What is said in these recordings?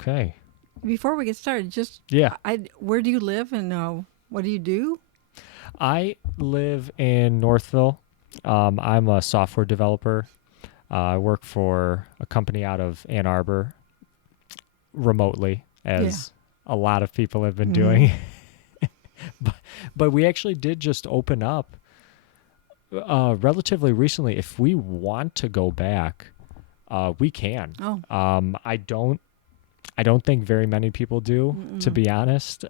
Okay. Before we get started, Yeah. where do you live and what do you do? I live in Northville. I'm a software developer. I work for a company out of Ann Arbor remotely, as a lot of people have been doing. But we actually did just open up relatively recently. If we want to go back, we can. Oh. I don't think very many people do, to be honest.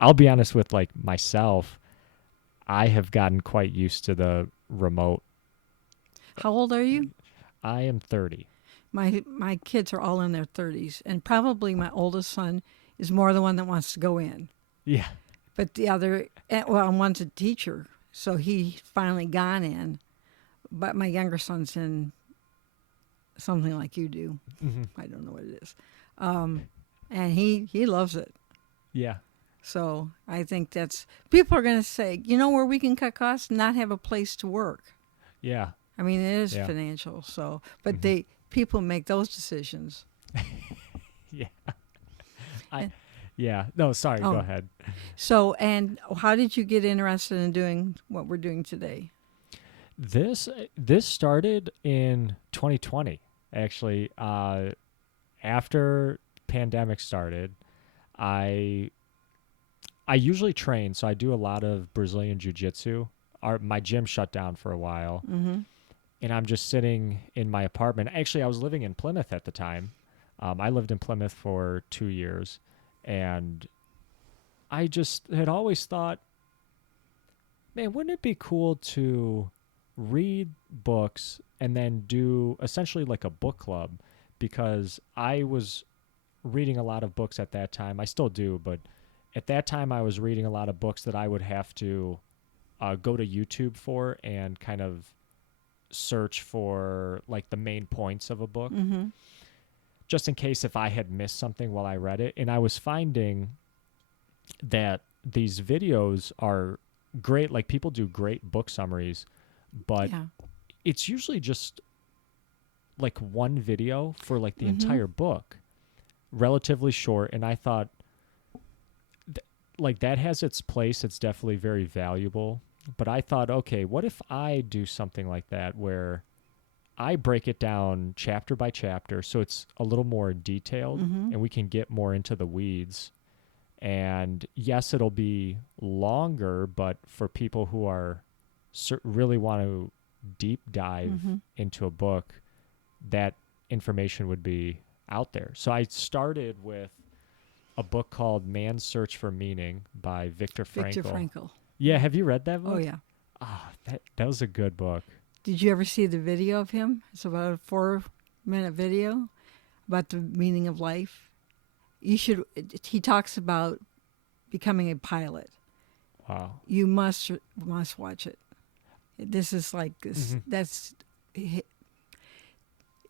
I'll be honest with like myself. I have gotten quite used to the remote. How old are you? I am 30. My kids are all in their 30s, and probably my oldest son is more the one that wants to go in. Yeah. But the other, one's a teacher, so he finally gone in. But my younger son's in something like you do. I don't know what it is. And he loves it. Yeah. So I think people are going to say, where we can cut costs, not have a place to work. Yeah. I mean, it is financial. So, but people make those decisions. Yeah. No, sorry. Go ahead. So, and how did you get interested in doing what we're doing today? This started in 2020, actually. After pandemic started, I usually train, so I do a lot of Brazilian jiu-jitsu. My gym shut down for a while, and I'm just sitting in my apartment. Actually, I was living in Plymouth at the time. I lived in Plymouth for 2 years, and I just had always thought, man, wouldn't it be cool to read books and then do essentially like a book club? Because I was reading a lot of books at that time. I still do, but at that time I was reading a lot of books that I would have to go to YouTube for and kind of search for like the main points of a book, just in case if I had missed something while I read it. And I was finding that these videos are great. Like, people do great book summaries, but it's usually just like one video for like the entire book, relatively short. And I thought, like, that has its place. It's definitely very valuable. But I thought, okay, what if I do something like that where I break it down chapter by chapter so it's a little more detailed and we can get more into the weeds. And yes, it'll be longer, but for people who are really want to deep dive into a book, that information would be out there. So I started with a book called Man's Search for Meaning by Viktor Frankl. Viktor Frankl. Yeah, have you read that book? Oh, yeah. That was a good book. Did you ever see the video of him? It's about a 4-minute video about the meaning of life. You should. He talks about becoming a pilot. Wow. You must watch it. This is like this. That's.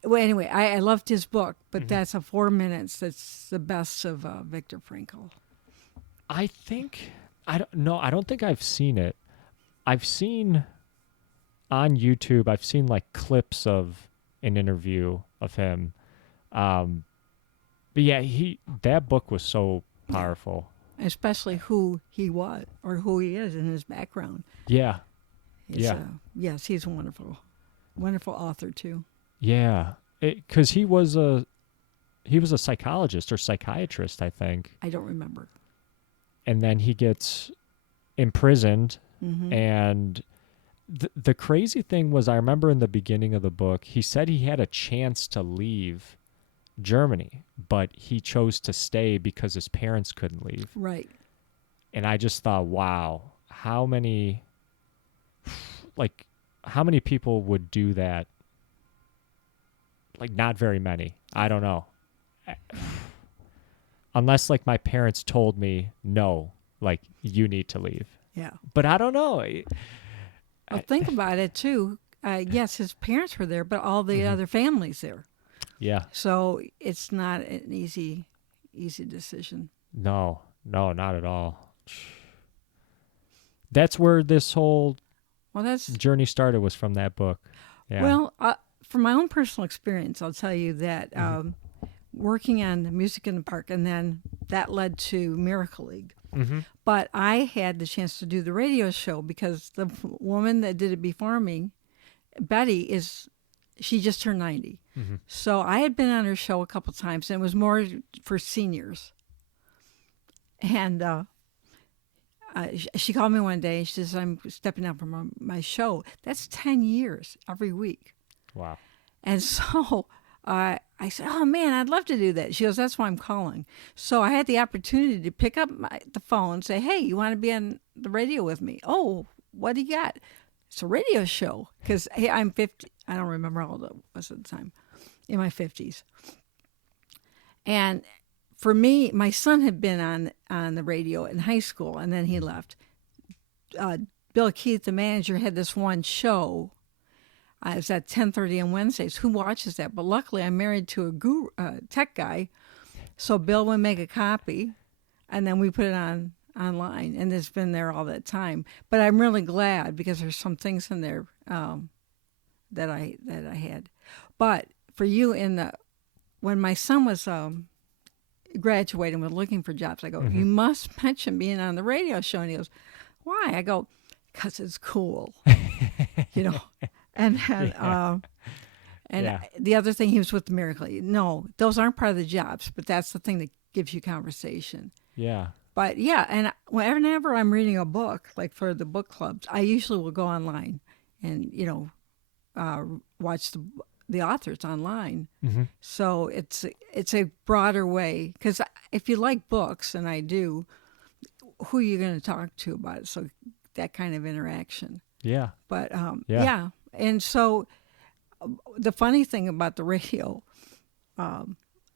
Well, anyway, I loved his book, but that's a 4 minutes. That's the best of Viktor Frankl. I don't think I've seen it. I've seen on YouTube, I've seen like clips of an interview of him. But yeah, that book was so powerful. Especially who he was or who he is in his background. Yeah. Yes, he's a wonderful author too. Yeah. Because he was a psychologist or psychiatrist, I think. I don't remember. And then he gets imprisoned. And the crazy thing was, I remember in the beginning of the book, he said he had a chance to leave Germany, but he chose to stay because his parents couldn't leave. Right. And I just thought, wow, how many people would do that? Like, not very many. I don't know. Unless, like, my parents told me, no, like, you need to leave. Yeah. But I don't know. Well, think about it, too. Yes, his parents were there, but all the other families there. Yeah. So it's not an easy decision. No, not at all. That's where this whole journey started, was from that book. Yeah. Well, from my own personal experience, I'll tell you that working on the Music in the Park, and then that led to Miracle League. Mm-hmm. But I had the chance to do the radio show because the woman that did it before me, Betty, she just turned 90. Mm-hmm. So I had been on her show a couple times, and it was more for seniors. And she called me one day, and she says, I'm stepping out from my show. That's 10 years every week. Wow. And so I said, oh, man, I'd love to do that. She goes, that's why I'm calling. So I had the opportunity to pick up the phone and say, hey, you want to be on the radio with me? Oh, what do you got? It's a radio show. Because, hey, I'm 50. I don't remember how old I was at the time. In my 50s. And for me, my son had been on the radio in high school, and then he left. Bill Keith, the manager, had this one show. It was at 10:30 on Wednesdays. Who watches that? But luckily, I'm married to a tech guy, so Bill would make a copy, and then we put it online, and it's been there all that time. But I'm really glad because there's some things in there that I had. But for you, when my son was graduating, was looking for jobs, I go, you must mention being on the radio show. And he goes, why? I go, because it's cool, And the other thing, he was with the Miracle. No, those aren't part of the jobs, but that's the thing that gives you conversation. Yeah. But yeah, and whenever I'm reading a book, like for the book clubs, I usually will go online and watch the authors online. Mm-hmm. So it's a broader way, because if you like books, and I do, who are you going to talk to about it? So that kind of interaction. Yeah. But yeah. And so the funny thing about the radio,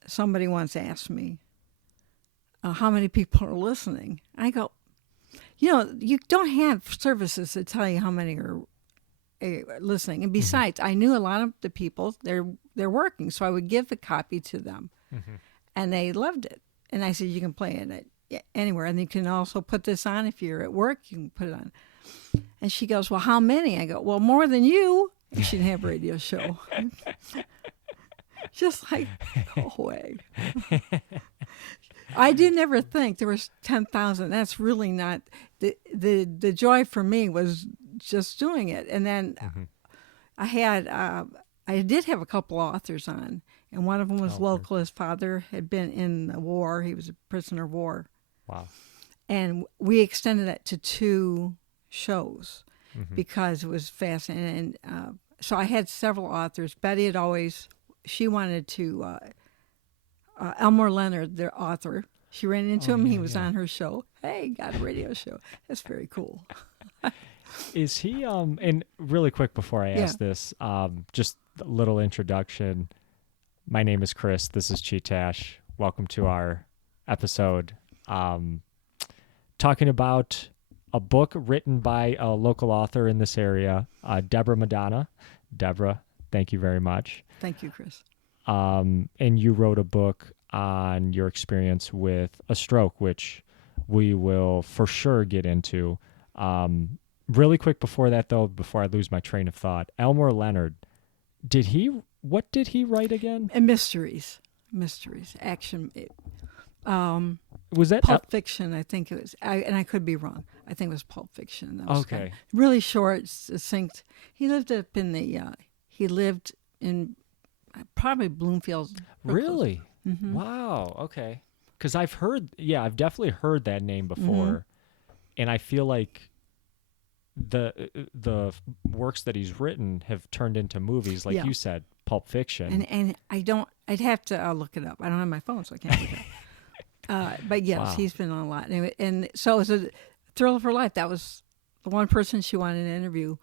somebody once asked me how many people are listening. I go, you don't have services that tell you how many are listening. And besides, I knew a lot of the people, they're working, so I would give the copy to them, and they loved it. And I said, you can play it anywhere, and you can also put this on if you're at work. You can put it on. And she goes, well, how many? I go, well, more than you. And she didn't have a radio show. Just like, go away. I didn't ever think there was 10,000. That's really not the joy for me was just doing it. And then I did have a couple authors on, and one of them was local. His father had been in the war. He was a prisoner of war. Wow. And we extended it to 2 shows because it was fascinating. And so I had several authors. Betty had she wanted to, Elmore Leonard, the author, she ran into him. He was on her show. Hey, got a radio show. That's very cool. Is he, and really quick before I ask this, just a little introduction. My name is Chris. This is Chee-Tash. Welcome to our episode. Talking about a book written by a local author in this area, Debra Madonna. Debra, thank you very much. Thank you, Chris. And you wrote a book on your experience with a stroke, which we will for sure get into. Really quick before that, though, before I lose my train of thought, Elmore Leonard, what did he write again? And mysteries, action. Was that Pulp Fiction? I think it was, and I could be wrong. I think it was Pulp Fiction. That was okay. Really short, succinct. He lived up in probably Bloomfield. Really? Mm-hmm. Wow. Okay. Because I've definitely heard that name before, and I feel like the works that he's written have turned into movies, like you said, Pulp Fiction. And I'd have to look it up. I don't have my phone, so I can't look it up. But yes, he's been on a lot. And so it was a thrill for life. That was the one person she wanted to interview.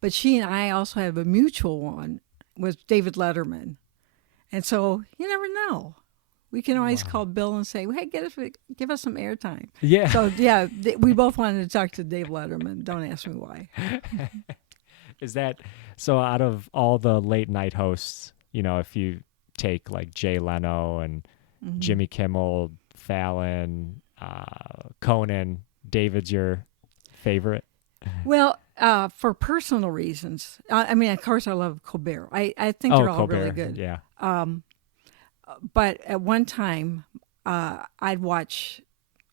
But she and I also have a mutual one with David Letterman. And so you never know. We can always call Bill and say, hey, give us some airtime. Yeah. So, yeah, we both wanted to talk to Dave Letterman. Don't ask me why. Is that, so out of all the late night hosts, if you take like Jay Leno and Jimmy Kimmel, Fallon, Conan, David's your favorite? Well, for personal reasons. Of course, I love Colbert. I think they're all Colbert, really good. Yeah. But at one time, I'd watch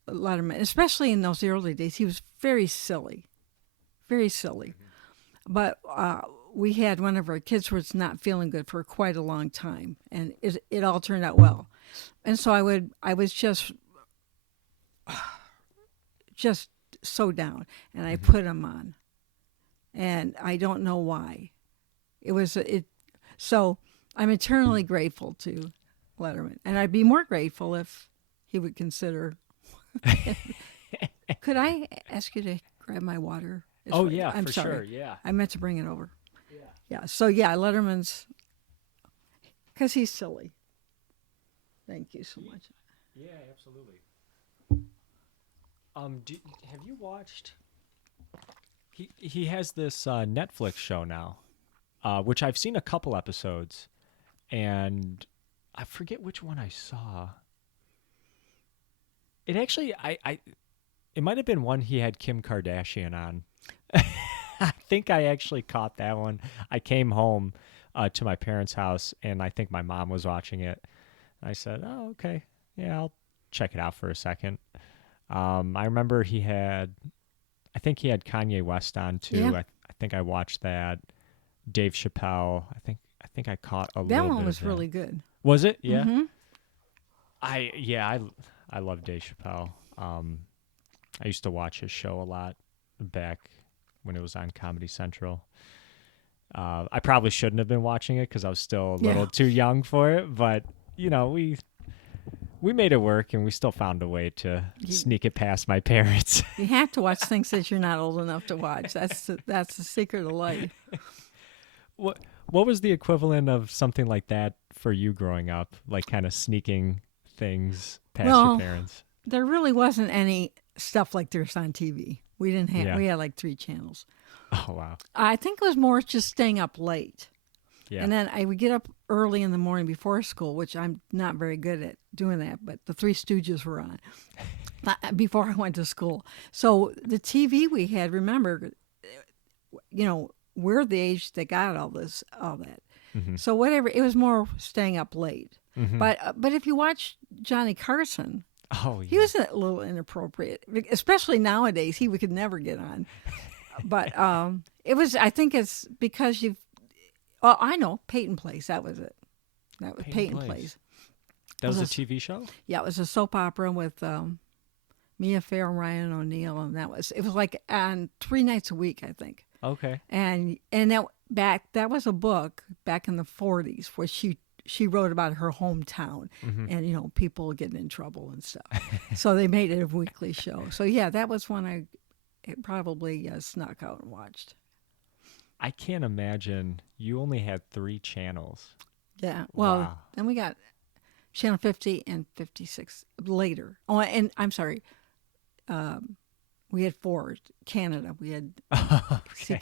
Letterman, especially in those early days. He was very silly, very silly. But we had one of our kids was not feeling good for quite a long time, and it all turned out well. And so I was just so down, and I put him on, and I don't know why. So I'm eternally grateful to Letterman, and I'd be more grateful if he would consider. Could I ask you to grab my water? Yeah, I'm sorry. Sure. Yeah, I meant to bring it over. Yeah. So Letterman's because he's silly. Thank you so much. Yeah, absolutely. Have you watched? He has this Netflix show now, which I've seen a couple episodes, and I forget which one I saw. It actually, it might have been one he had Kim Kardashian on. I think I actually caught that one. I came home to my parents' house, and I think my mom was watching it. I said, "Oh, okay, yeah, I'll check it out for a second." I remember I think he had Kanye West on too. Yeah. I think I watched that. Dave Chappelle. I think I caught a little bit. That one was really good. Was it? Yeah. Mm-hmm. I love Dave Chappelle. I used to watch his show a lot back when it was on Comedy Central. I probably shouldn't have been watching it because I was still a little too young for it, but we made it work, and we still found a way to sneak it past my parents. You have to watch things that you're not old enough to watch. That's the secret of life. What was the equivalent of something like that for you growing up, like kind of sneaking things past your parents? There really wasn't any stuff like this on TV. We didn't have. We had like 3 channels. Oh wow! I think it was more just staying up late. Yeah. And then I would get up early in the morning before school, which I'm not very good at doing that, but the Three Stooges were on before I went to school. So the TV we had, remember, we're the age that got all that. Mm-hmm. So whatever, it was more staying up late. Mm-hmm. But if you watch Johnny Carson, he was a little inappropriate, especially nowadays. We could never get on. But it was, I think it's because I know, Peyton Place. That was it. That was Peyton Place. That was a TV show? Yeah, it was a soap opera with Mia Farrow and Ryan O'Neal, and it was like on 3 nights a week, I think. Okay. And that was a book back in the 40s where she wrote about her hometown, mm-hmm. and people getting in trouble and stuff. So they made it a weekly show. So yeah, that was one I probably snuck out and watched. I can't imagine you only had 3 channels. Yeah. Well, Then we got channel 50 and 56 later. Oh, and I'm sorry. We had 4. Canada. We had. Okay.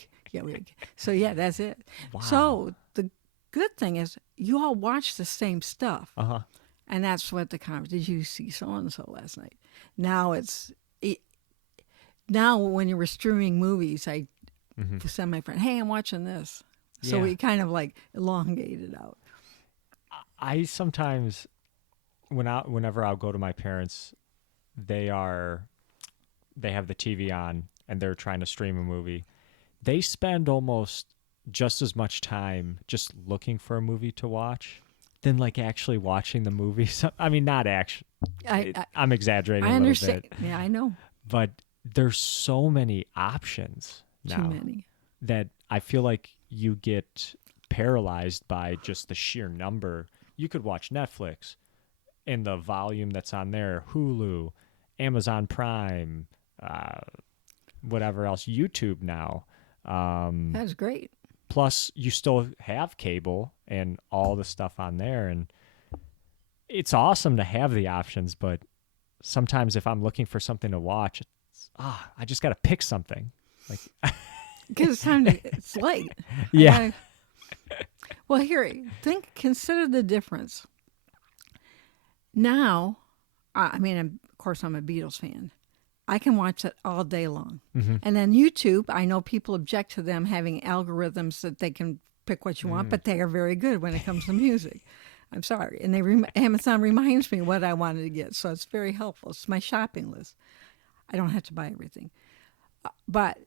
So yeah, that's it. Wow. So the good thing is you all watch the same stuff. Uh-huh. And that's what did you see so-and-so last night? Now now when you were streaming movies, I mm-hmm. send my friend, hey, I'm watching this. So we kind of like elongated out. I sometimes, whenever I'll go to my parents, they have the TV on and they're trying to stream a movie. They spend almost just as much time just looking for a movie to watch than like actually watching the movie. So, I mean, not actually. I'm exaggerating a little bit. Yeah, I know. But there's so many options now. Too many. That I feel like you get paralyzed by just the sheer number. You could watch Netflix and the volume that's on there, Hulu, Amazon Prime, whatever else, YouTube now. That's great. Plus, you still have cable and all the stuff on there. And it's awesome to have the options, but sometimes if I'm looking for something to watch, I just got to pick something. Like, because it's late. Yeah. Well, consider the difference. Now, of course, I'm a Beatles fan. I can watch it all day long. Mm-hmm. And then YouTube, I know people object to them having algorithms that they can pick what you want, but they are very good when it comes to music. I'm sorry. And Amazon reminds me what I wanted to get, so it's very helpful. It's my shopping list. I don't have to buy everything. But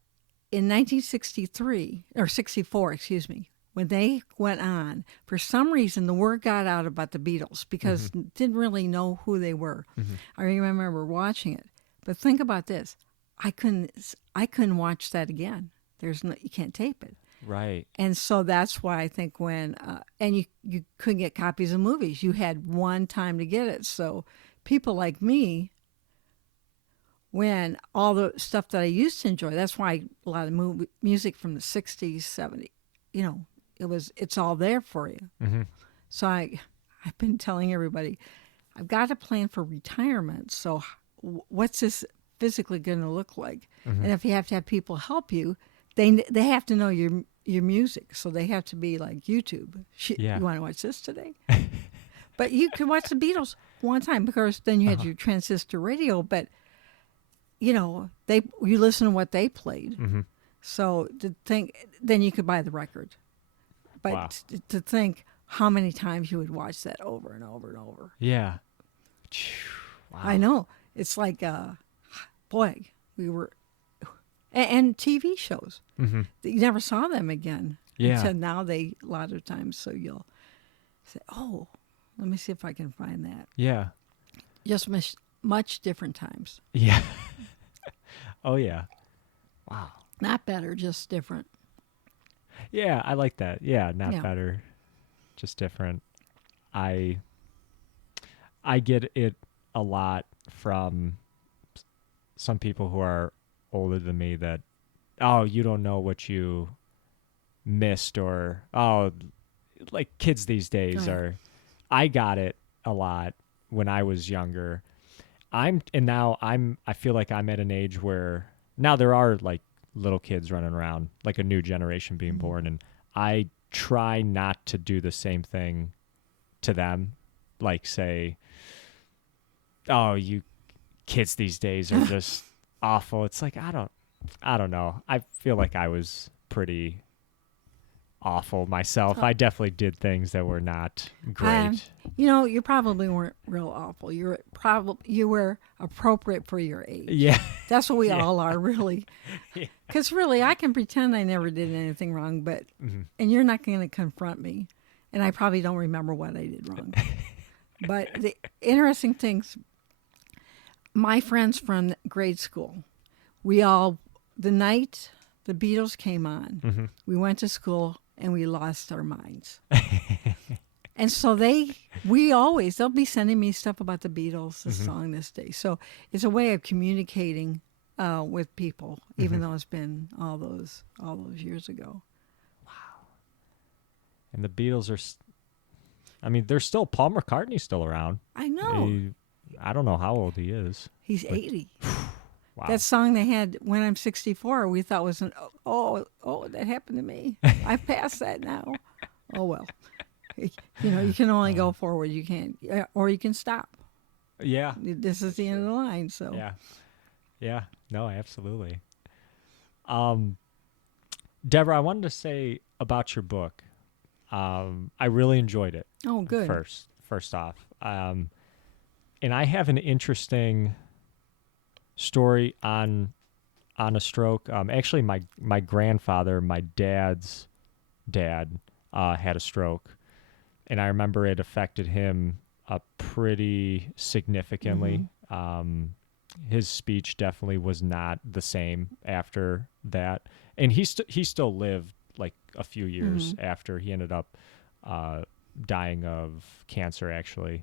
in 1963, or 64, excuse me, when they went on, for some reason the word got out about the Beatles because didn't really know who they were. I remember watching it. But think about this. I couldn't watch that again. You can't tape it. Right. And so that's why I think and you couldn't get copies of movies. You had one time to get it. So people like me, when all the stuff that I used to enjoy, that's why a lot of music from the 60s, 70s, it's all there for you. So I've been telling everybody, I've got a plan for retirement. So what's this physically going to look like? And if you have to have people help you, they have to know your music. So they have to be like YouTube. You want to watch this today? But you could watch the Beatles one time because then you had your transistor radio. But you listen to what they played. So then you could buy the record. But to think how many times you would watch that over and over and over. Yeah. Wow. I know. It's like, boy, we were, and TV shows. You never saw them again. Yeah. Until now a lot of times, so you'll say, oh, let me see if I can find that. Yeah. Just much different times. Yeah. Oh, yeah. Wow. Not better, just different. Yeah, I like that. Yeah, not better, just different. I get it a lot from some people who are older than me that, oh, you don't know what you missed, or, oh, like kids these days are. I got it a lot when I was younger. I feel like I'm at an age where now there are like little kids running around, like a new generation being born, and I try not to do the same thing to them, like say, oh, you kids these days are just awful. It's like I don't know. I feel like I was pretty awful myself. I definitely did things that were not great. You probably weren't real awful. You were appropriate for your age. Yeah. That's what we all are, really. Because really, I can pretend I never did anything wrong, but and you're not going to confront me, and I probably don't remember what I did wrong. But the interesting things, my friends from grade school, the night the Beatles came on, we went to school and we lost our minds. And so they'll be sending me stuff about the Beatles, the song this day. So it's a way of communicating with people, even though it's been all those years ago. Wow. And the Beatles they're still, Paul McCartney's still around. I know. I don't know how old he is. He's 80. Wow. That song they had when I'm 64, we thought was that happened to me. I passed that now. Oh, well. You can only go forward. You can't, or you can stop. Yeah. This is the end of the line. So. Yeah. Yeah. No, absolutely. Debra, I wanted to say about your book. I really enjoyed it. Oh, good. First off, and I have an interesting story on a stroke. Actually, my grandfather, my dad's dad, had a stroke. And I remember it affected him pretty significantly. His speech definitely was not the same after that. And he still lived like a few years after he ended up dying of cancer, actually.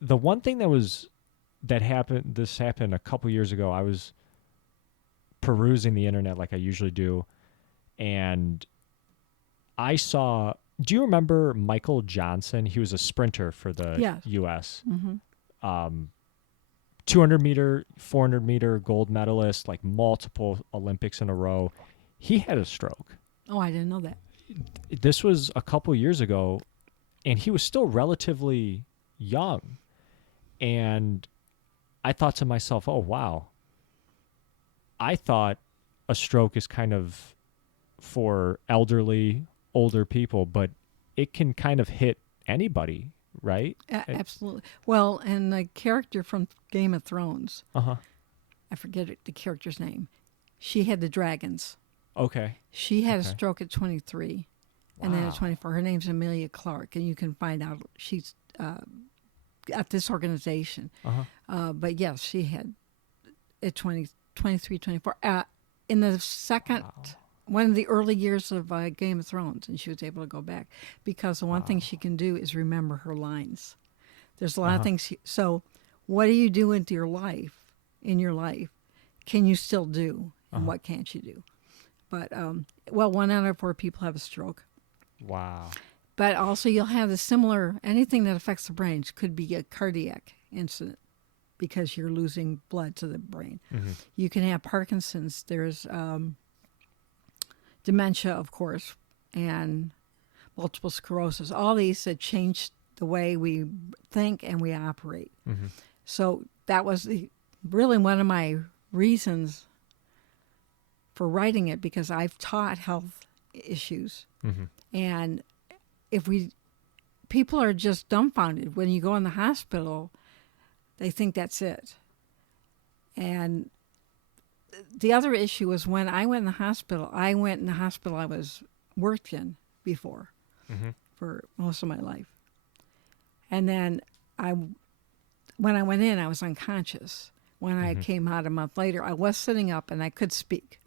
The one thing that happened a couple years ago, I was perusing the internet like I usually do, and I saw... Do you remember Michael Johnson? He was a sprinter for the U.S. 200-meter, 400-meter gold medalist, like multiple Olympics in a row. He had a stroke. Oh, I didn't know that. This was a couple years ago, and he was still relatively young. And I thought to myself, oh, wow. I thought a stroke is kind of for older people, but it can kind of hit anybody, right? Absolutely. Well, and the character from Game of Thrones, Uh-huh. I forget the character's name. She had the dragons. Okay. She had a Okay. stroke at 23, and then Wow. at 24. Her name's Amelia Clark, and you can find out she's at this organization. Uh-huh. But yes, she had at 23, 24. In the second, Wow. one of the early years of Game of Thrones, and she was able to go back because the one thing Wow. she can do is remember her lines. There's a lot of Uh-huh. things. So, what do you do with your life? In your life, can you still do, and Uh-huh. what can't you do? But well, 1 out of 4 people have a stroke. Wow. But also, you'll have the similar anything that affects the brain could be a cardiac incident because you're losing blood to the brain. Mm-hmm. You can have Parkinson's. There's dementia, of course, and multiple sclerosis. All these that change the way we think and we operate. Mm-hmm. So that was really one of my reasons for writing it, because I've taught health issues. Mm-hmm. And people are just dumbfounded when you go in the hospital. They think that's it. And the other issue was when I went in the hospital. I was worked in before Mm-hmm. for most of my life. And then when I went in, I was unconscious. When I came out a month later, I was sitting up and I could speak.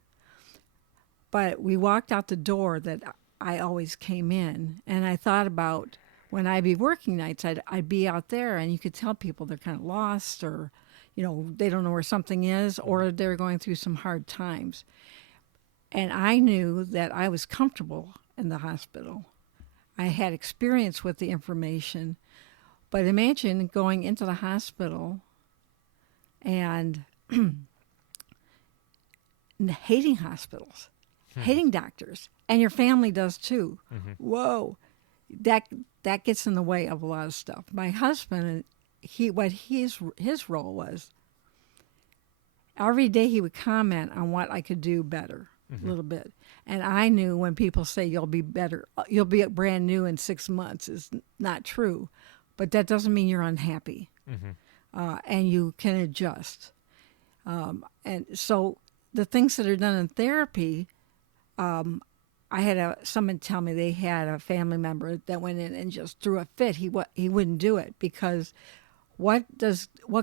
But we walked out the door that I always came in, and I thought about when I'd be working nights, I'd be out there, and you could tell people they're kind of lost, or, they don't know where something is, or they're going through some hard times. And I knew that I was comfortable in the hospital. I had experience with the information, but imagine going into the hospital and hating hospitals, hating doctors, and your family does too. Mm-hmm. Whoa, that gets in the way of a lot of stuff. My husband, his role was, every day he would comment on what I could do better, a little bit. And I knew when people say you'll be better, you'll be brand new in 6 months is not true, but that doesn't mean you're unhappy, and you can adjust. And so the things that are done in therapy, I had someone tell me they had a family member that went in and just threw a fit. He wouldn't do it because what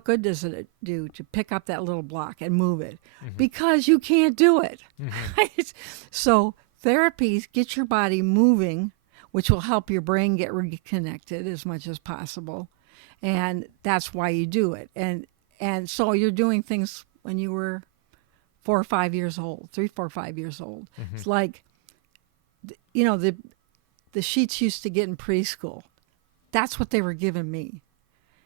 good does it do to pick up that little block and move it? Because you can't do it. Right? So therapies get your body moving, which will help your brain get reconnected as much as possible, and that's why you do it. And so you're doing things when you were 4 or 5 years old, 3, 4, 5 years old. It's like, the sheets used to get in preschool. That's what they were giving me.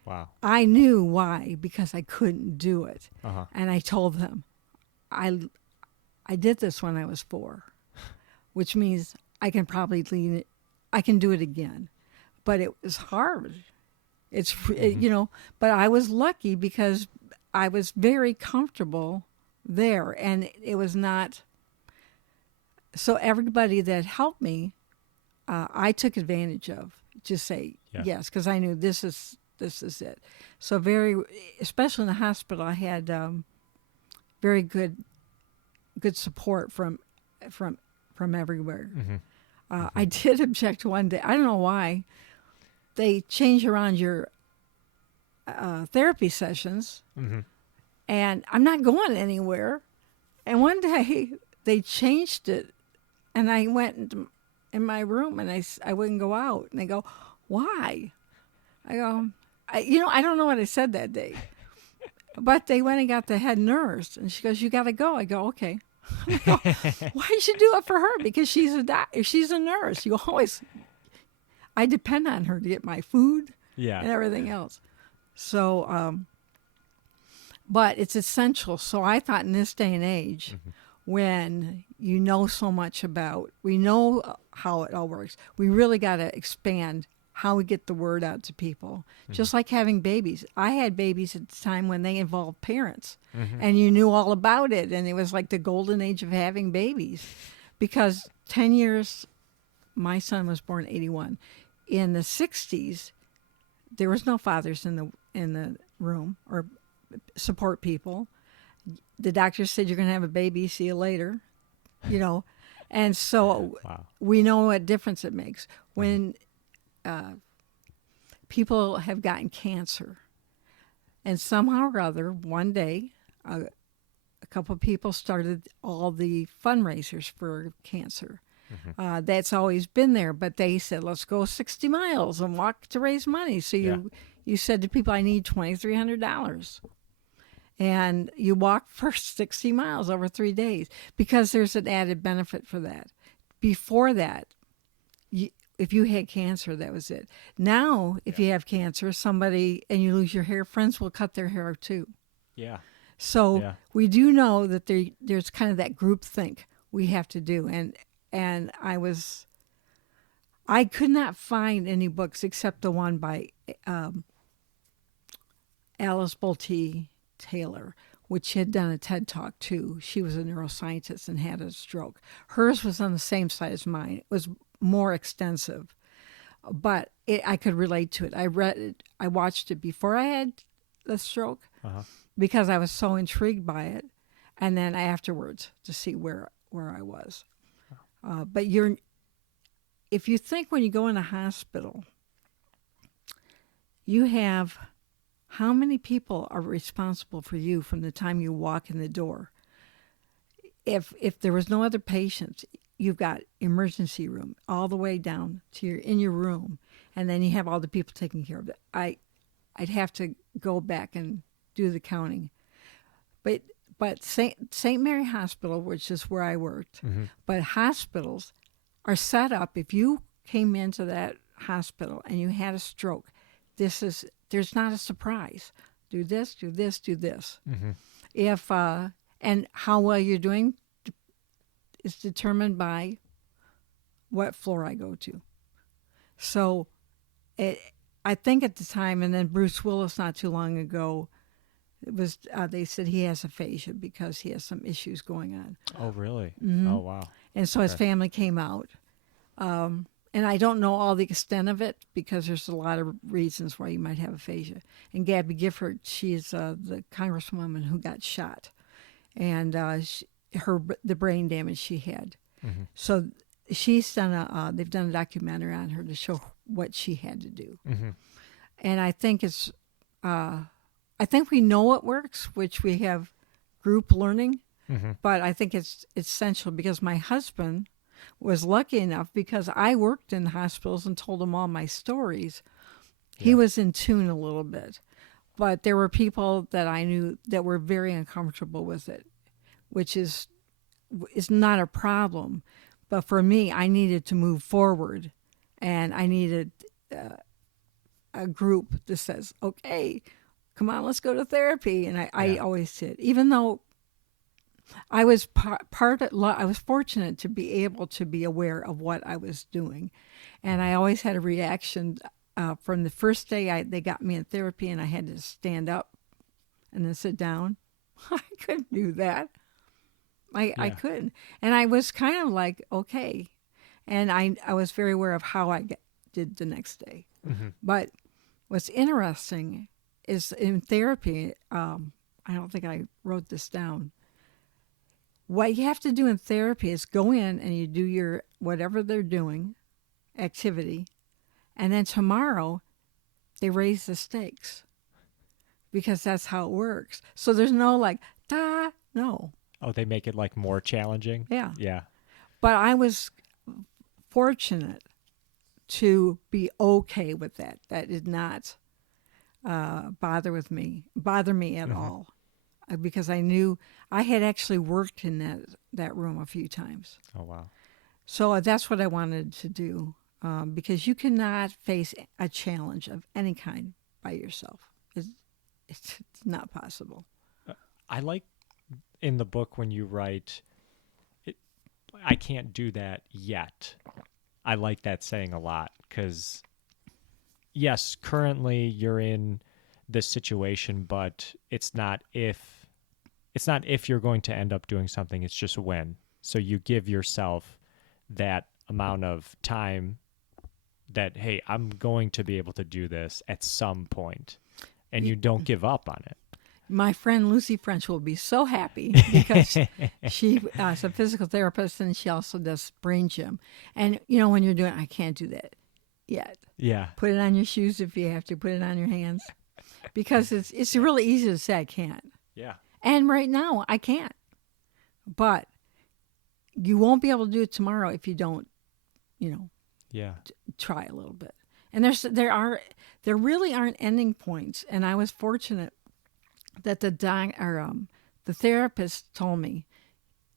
Wow. I knew why, because I couldn't do it. Uh-huh. And I told them, I did this when I was 4, which means I can probably I can do it again. But it was hard. But I was lucky because I was very comfortable there, and it was not. So everybody that helped me, I took advantage of. Just say yes, because I knew this is it. So especially in the hospital, I had very good support from everywhere. I did object one day. I don't know why. They change around your therapy sessions, and I'm not going anywhere. And one day they changed it, and I went in my room, and I wouldn't go out. And they go, "Why?" I go, I don't know what I said that day. But they went and got the head nurse, and she goes, "You got to go." I go, "Okay." I go, why'd you do it for her? Because she's a nurse. I depend on her to get my food and everything else. So, but it's essential. So I thought in this day and age, when you know so much we know how it all works, we really got to expand how we get the word out to people. Just like having babies. I had babies at the time when they involved parents, and you knew all about it, and it was like the golden age of having babies, because 10 years my son was born 81. In the 60s, there was no fathers in the room or support people. The doctor said, you're going to have a baby, see you later, And so we know what difference it makes. When people have gotten cancer, and somehow or other, one day, a couple of people started all the fundraisers for cancer. That's always been there, but they said, let's go 60 miles and walk to raise money. So you said to people, I need $2,300. And you walk for 60 miles over 3 days because there's an added benefit for that. Before that, if you had cancer, that was it. Now, if you have cancer, somebody, and you lose your hair, friends will cut their hair too. Yeah. So we do know that there's kind of that group think we have to do. And I could not find any books except the one by Alice Bolte Taylor, which had done a TED Talk too. She was a neuroscientist and had a stroke. Hers was on the same side as mine. It was more extensive, but I could relate to it. I watched it before I had the stroke because I was so intrigued by it, and then afterwards to see where I was. But if you think when you go in a hospital, you have how many people are responsible for you from the time you walk in the door? If there was no other patients, you've got emergency room all the way down to in your room, and then you have all the people taking care of it. I'd have to go back and do the counting, but St. Mary Hospital, which is where I worked, but hospitals are set up. If you came into that hospital and you had a stroke, there's not a surprise. Do this, do this, do this. If and how well you're doing is determined by what floor I go to. So I think at the time, and then Bruce Willis not too long ago, it was they said he has aphasia because he has some issues going on. Oh, really? Oh, wow. And so his family came out. And I don't know all the extent of it because there's a lot of reasons why you might have aphasia. And Gabby Gifford, she's the congresswoman who got shot, and the brain damage she had. So she's done they've done a documentary on her to show what she had to do. And I think I think we know what works, which we have group learning, but I think it's essential because my husband was lucky enough because I worked in hospitals and told him all my stories. He was in tune a little bit, but there were people that I knew that were very uncomfortable with it, which is not a problem. But for me, I needed to move forward, and I needed a group that says, okay, come on, let's go to therapy. And I always did, even though I was I was fortunate to be able to be aware of what I was doing. And I always had a reaction from the first day they got me in therapy and I had to stand up and then sit down. I couldn't do that. I couldn't. And I was kind of like, okay. And I was very aware of how I did the next day. But what's interesting is in therapy, I don't think I wrote this down. What you have to do in therapy is go in and you do your whatever they're doing, activity, and then tomorrow they raise the stakes because that's how it works. So there's no no. Oh, they make it like more challenging? Yeah. Yeah. But I was fortunate to be okay with that. That did not bother me at all. Because I knew I had actually worked in that room a few times. Oh, wow. So that's what I wanted to do because you cannot face a challenge of any kind by yourself. It's not possible. I like in the book when you write, I can't do that yet. I like that saying a lot because, yes, currently you're in this situation, but it's not if you're going to end up doing something, it's just when. So you give yourself that amount of time that, hey, I'm going to be able to do this at some point, and you don't give up on it. My friend Lucy French will be so happy because she is a physical therapist and she also does brain gym. And, when you're doing, I can't do that yet. Yeah. Put it on your shoes if you have to. Put it on your hands. Because it's really easy to say I can't. Yeah. And right now, I can't. But you won't be able to do it tomorrow if you don't, Yeah. try a little bit. And there really aren't ending points. And I was fortunate that the therapist told me,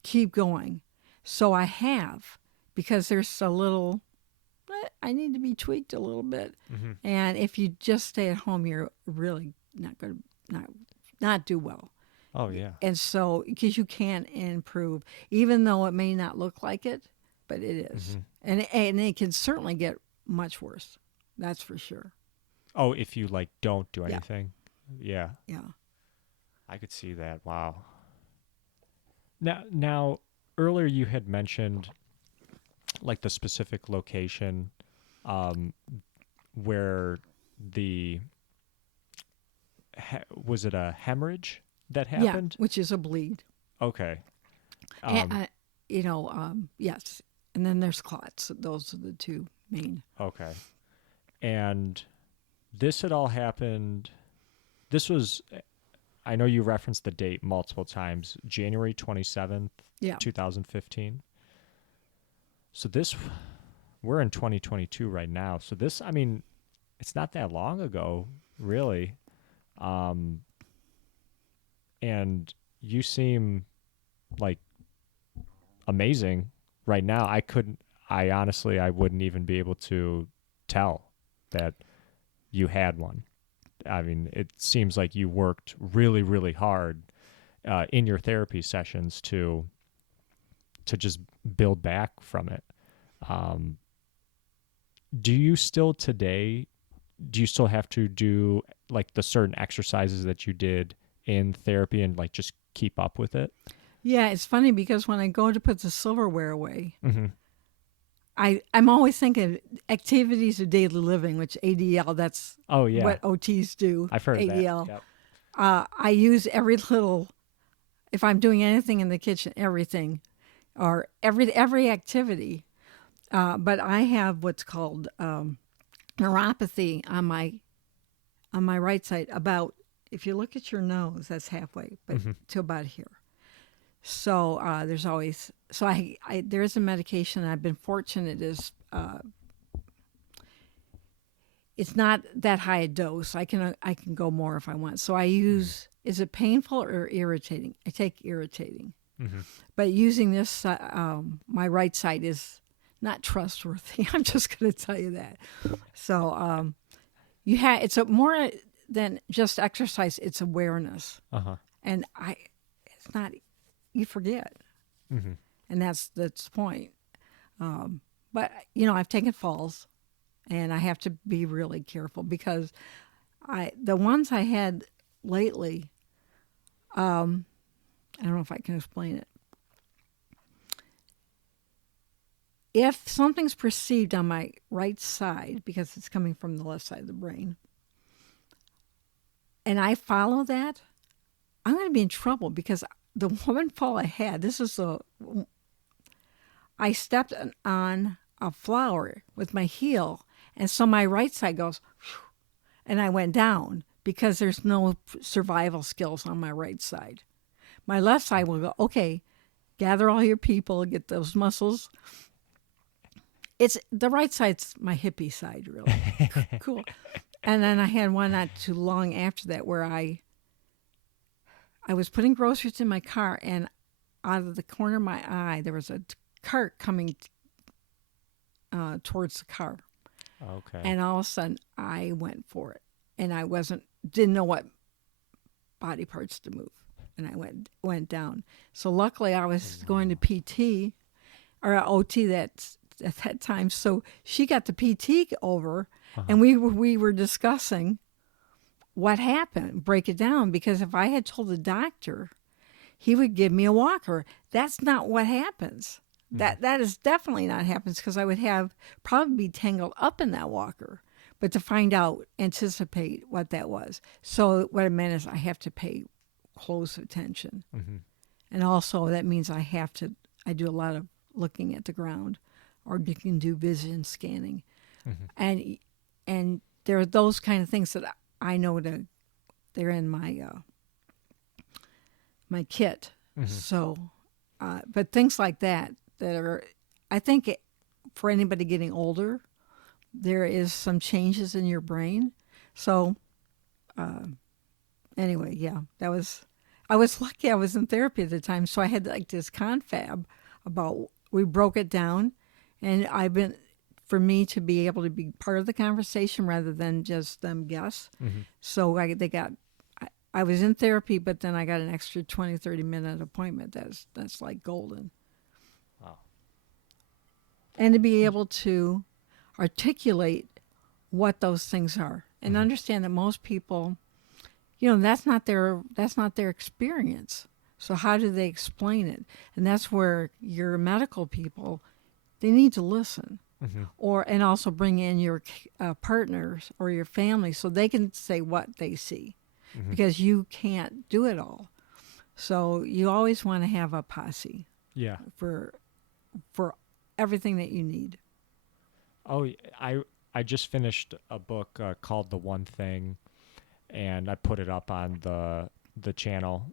keep going. So I have, because there's a little, I need to be tweaked a little bit. Mm-hmm. And if you just stay at home, you're really not going to not do well. Oh, yeah. And so, because you can improve, even though it may not look like it, but it is. Mm-hmm. And it can certainly get much worse. That's for sure. Oh, if you don't do anything. Yeah. Yeah. I could see that. Wow. Now, earlier you had mentioned the specific location where was it a hemorrhage that happened? Yeah, which is a bleed. Okay. Yes. And then there's clots. Those are the two main. Okay. And this had all happened. This was, I know you referenced the date multiple times, January 27th, 2015. So we're in 2022 right now. So this, it's not that long ago, really. And you seem amazing right now. I honestly wouldn't even be able to tell that you had one. It seems like you worked really, really hard in your therapy sessions to just build back from it. Do you still have to do the certain exercises that you did in therapy and just keep up with it? Yeah, it's funny because when I go to put the silverware away, mm-hmm. I'm always thinking activities of daily living, which ADL, that's what OTs do. I've heard ADL. of that. Yep. I use every little, if I'm doing anything in the kitchen, everything, or every activity. But I have what's called neuropathy on my right side. About, if you look at your nose, that's halfway, but to about here. So there's always, there is a medication. I've been fortunate is it's not that high a dose. I can go more if I want. So I use, is it painful or irritating? I take irritating. Mm-hmm. But using this, my right side is not trustworthy. I'm just going to tell you that. So it's more than just exercise. It's awareness. Uh-huh. And it's not, you forget. Mm-hmm. And that's the point. But, I've taken falls, and I have to be really careful because the ones I had lately, I don't know if I can explain it. If something's perceived on my right side, because it's coming from the left side of the brain, and I follow that, I'm going to be in trouble because the one fall I had, I stepped on a flower with my heel, and so my right side goes, and I went down because there's no survival skills on my right side. My left side will go, okay, gather all your people, get those muscles. It's the right side's my hippie side, really. Cool. And then I had one not too long after that where I was putting groceries in my car, and out of the corner of my eye, there was a cart coming towards the car. Okay. And all of a sudden, I went for it, and I didn't know what body parts to move, and I went down. So luckily, I was going to PT or OT at that time, so she got the PT over, and we were discussing what happened, break it down, because if I had told the doctor, he would give me a walker. That's not what happens. That is definitely not happens because I would have probably be tangled up in that walker. But to find out, anticipate what that was. So what it meant is I have to pay close attention. Mm-hmm. And also that means I do a lot of looking at the ground, or you can do vision scanning. Mm-hmm. And there are those kind of things that I know they're in my my kit. Mm-hmm. So, but things like that are, I think for anybody getting older, there is some changes in your brain. So, anyway, yeah, I was lucky I was in therapy at the time. So I had like this confab we broke it down, and for me to be able to be part of the conversation rather than just them guess. Mm-hmm. So I was in therapy, but then I got an extra 20, 30-minute appointment. That's like golden. Wow. And to be able to articulate what those things are and understand that most people, that's not their experience. So how do they explain it? And that's where your medical people, they need to listen. Mm-hmm. And also bring in your partners or your family so they can say what they see, because you can't do it all. So you always want to have a posse. Yeah. For everything that you need. Oh, I just finished a book called The One Thing, and I put it up on the channel.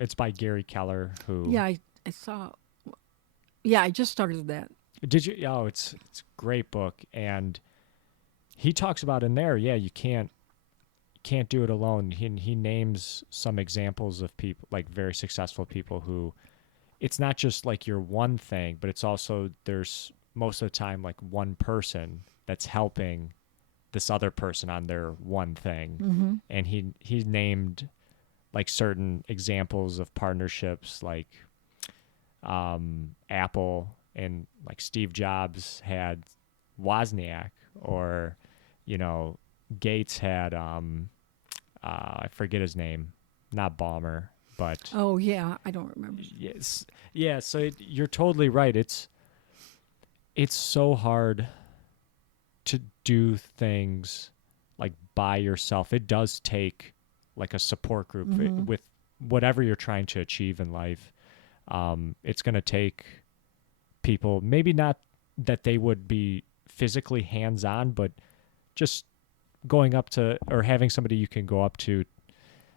It's by Gary Keller, who... Yeah, I saw... Yeah, I just started that. Did you? Oh, it's a great book, and he talks about in there, you can't do it alone. He names some examples of people, like very successful people who, it's not just like your one thing, but it's also, there's most of the time like one person that's helping this other person on their one thing. And he named like certain examples of partnerships, like Apple and like Steve Jobs had Wozniak, or Gates had I forget his name, not Ballmer, but oh yeah, I don't remember. Yes, yeah. So you're totally right. It's so hard to do things like by yourself. It does take like a support group with whatever you're trying to achieve in life. It's going to take people, maybe not that they would be physically hands-on, but just going up to, or having somebody you can go up to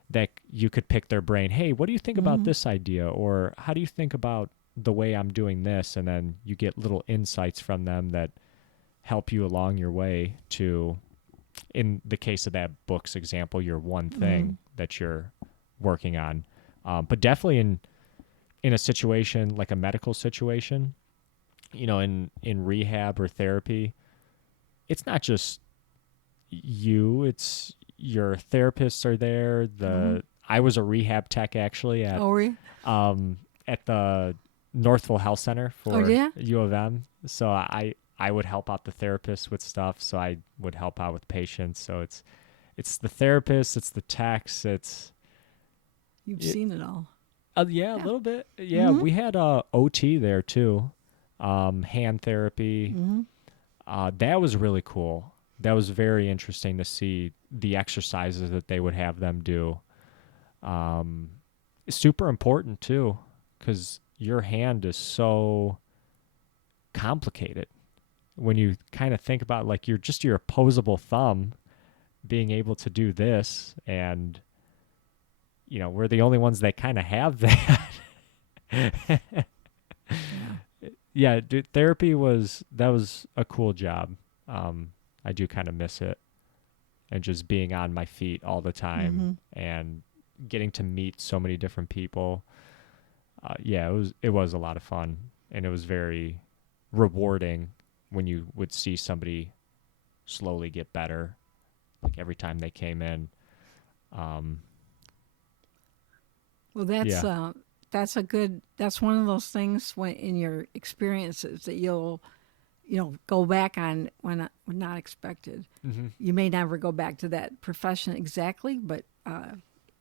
that you could pick their brain. Hey, what do you think about this idea? Or how do you think about the way I'm doing this? And then you get little insights from them that help you along your way to, in the case of that book's example, your one thing that you're working on. But definitely in a situation like a medical situation, in rehab or therapy, it's not just you, it's your therapists are there. I was a rehab tech actually at the Northville Health Center for U of M. So I would help out the therapists with stuff. So I would help out with patients. So it's the therapists, it's the techs, You've seen it all. Yeah, a little bit. Yeah, we had OT there too, hand therapy. That was really cool. That was very interesting to see the exercises that they would have them do. Super important too, because your hand is so complicated. When you kind of think about like your opposable thumb being able to do this, and we're the only ones that kind of have that. Yeah, dude, therapy was a cool job. I do kind of miss it, and just being on my feet all the time and getting to meet so many different people. It was a lot of fun, and it was very rewarding when you would see somebody slowly get better, like every time they came in. Well, that's one of those things when in your experiences that you'll go back on when not expected. You may never go back to that profession exactly, but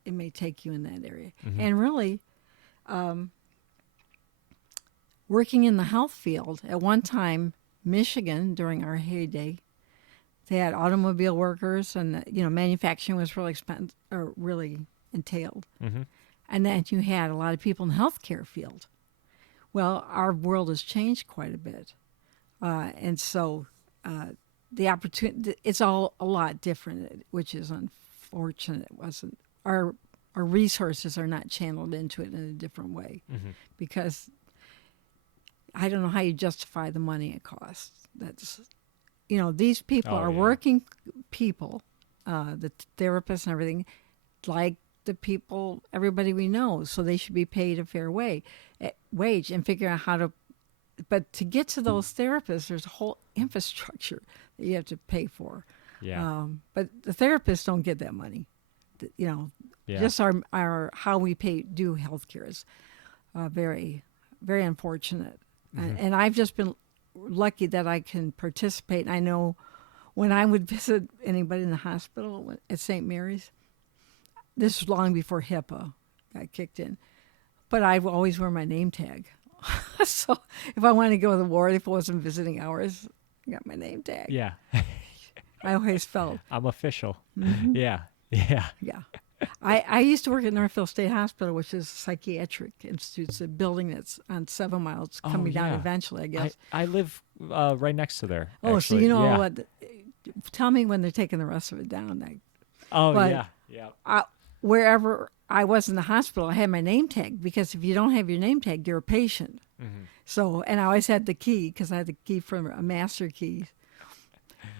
it may take you in that area. And really, working in the health field. At one time, Michigan, during our heyday, they had automobile workers, and manufacturing was really really entailed. Mm-hmm. And then you had a lot of people in the healthcare field. Well, our world has changed quite a bit, and so the opportunity, it's all a lot different, which is unfortunate. It wasn't our resources are not channeled into it in a different way, because I don't know how you justify the money it costs. That's, these people are working people, the therapists and everything, like the people, everybody we know. So they should be paid a fair wage and figure out how to. But to get to those therapists, there's a whole infrastructure that you have to pay for. Yeah. But the therapists don't get that money. Just our how we do healthcare is very, very unfortunate. And I've just been lucky that I can participate. And I know when I would visit anybody in the hospital at St. Mary's, this was long before HIPAA got kicked in, but I would always wear my name tag. So if I wanted to go to the ward, if it wasn't visiting hours, I got my name tag. Yeah. I always felt. I'm official. Mm-hmm. Yeah. Yeah. Yeah. I used to work at Northfield State Hospital, which is a psychiatric institute. It's a building that's on 7 miles, coming down eventually, I guess. I live right next to there. Oh, actually. so you know what? Tell me when they're taking the rest of it down. Yeah. Wherever I was in the hospital, I had my name tag, because if you don't have your name tag, you're a patient. Mm-hmm. So, and I always had the key, because I had the key from a master key.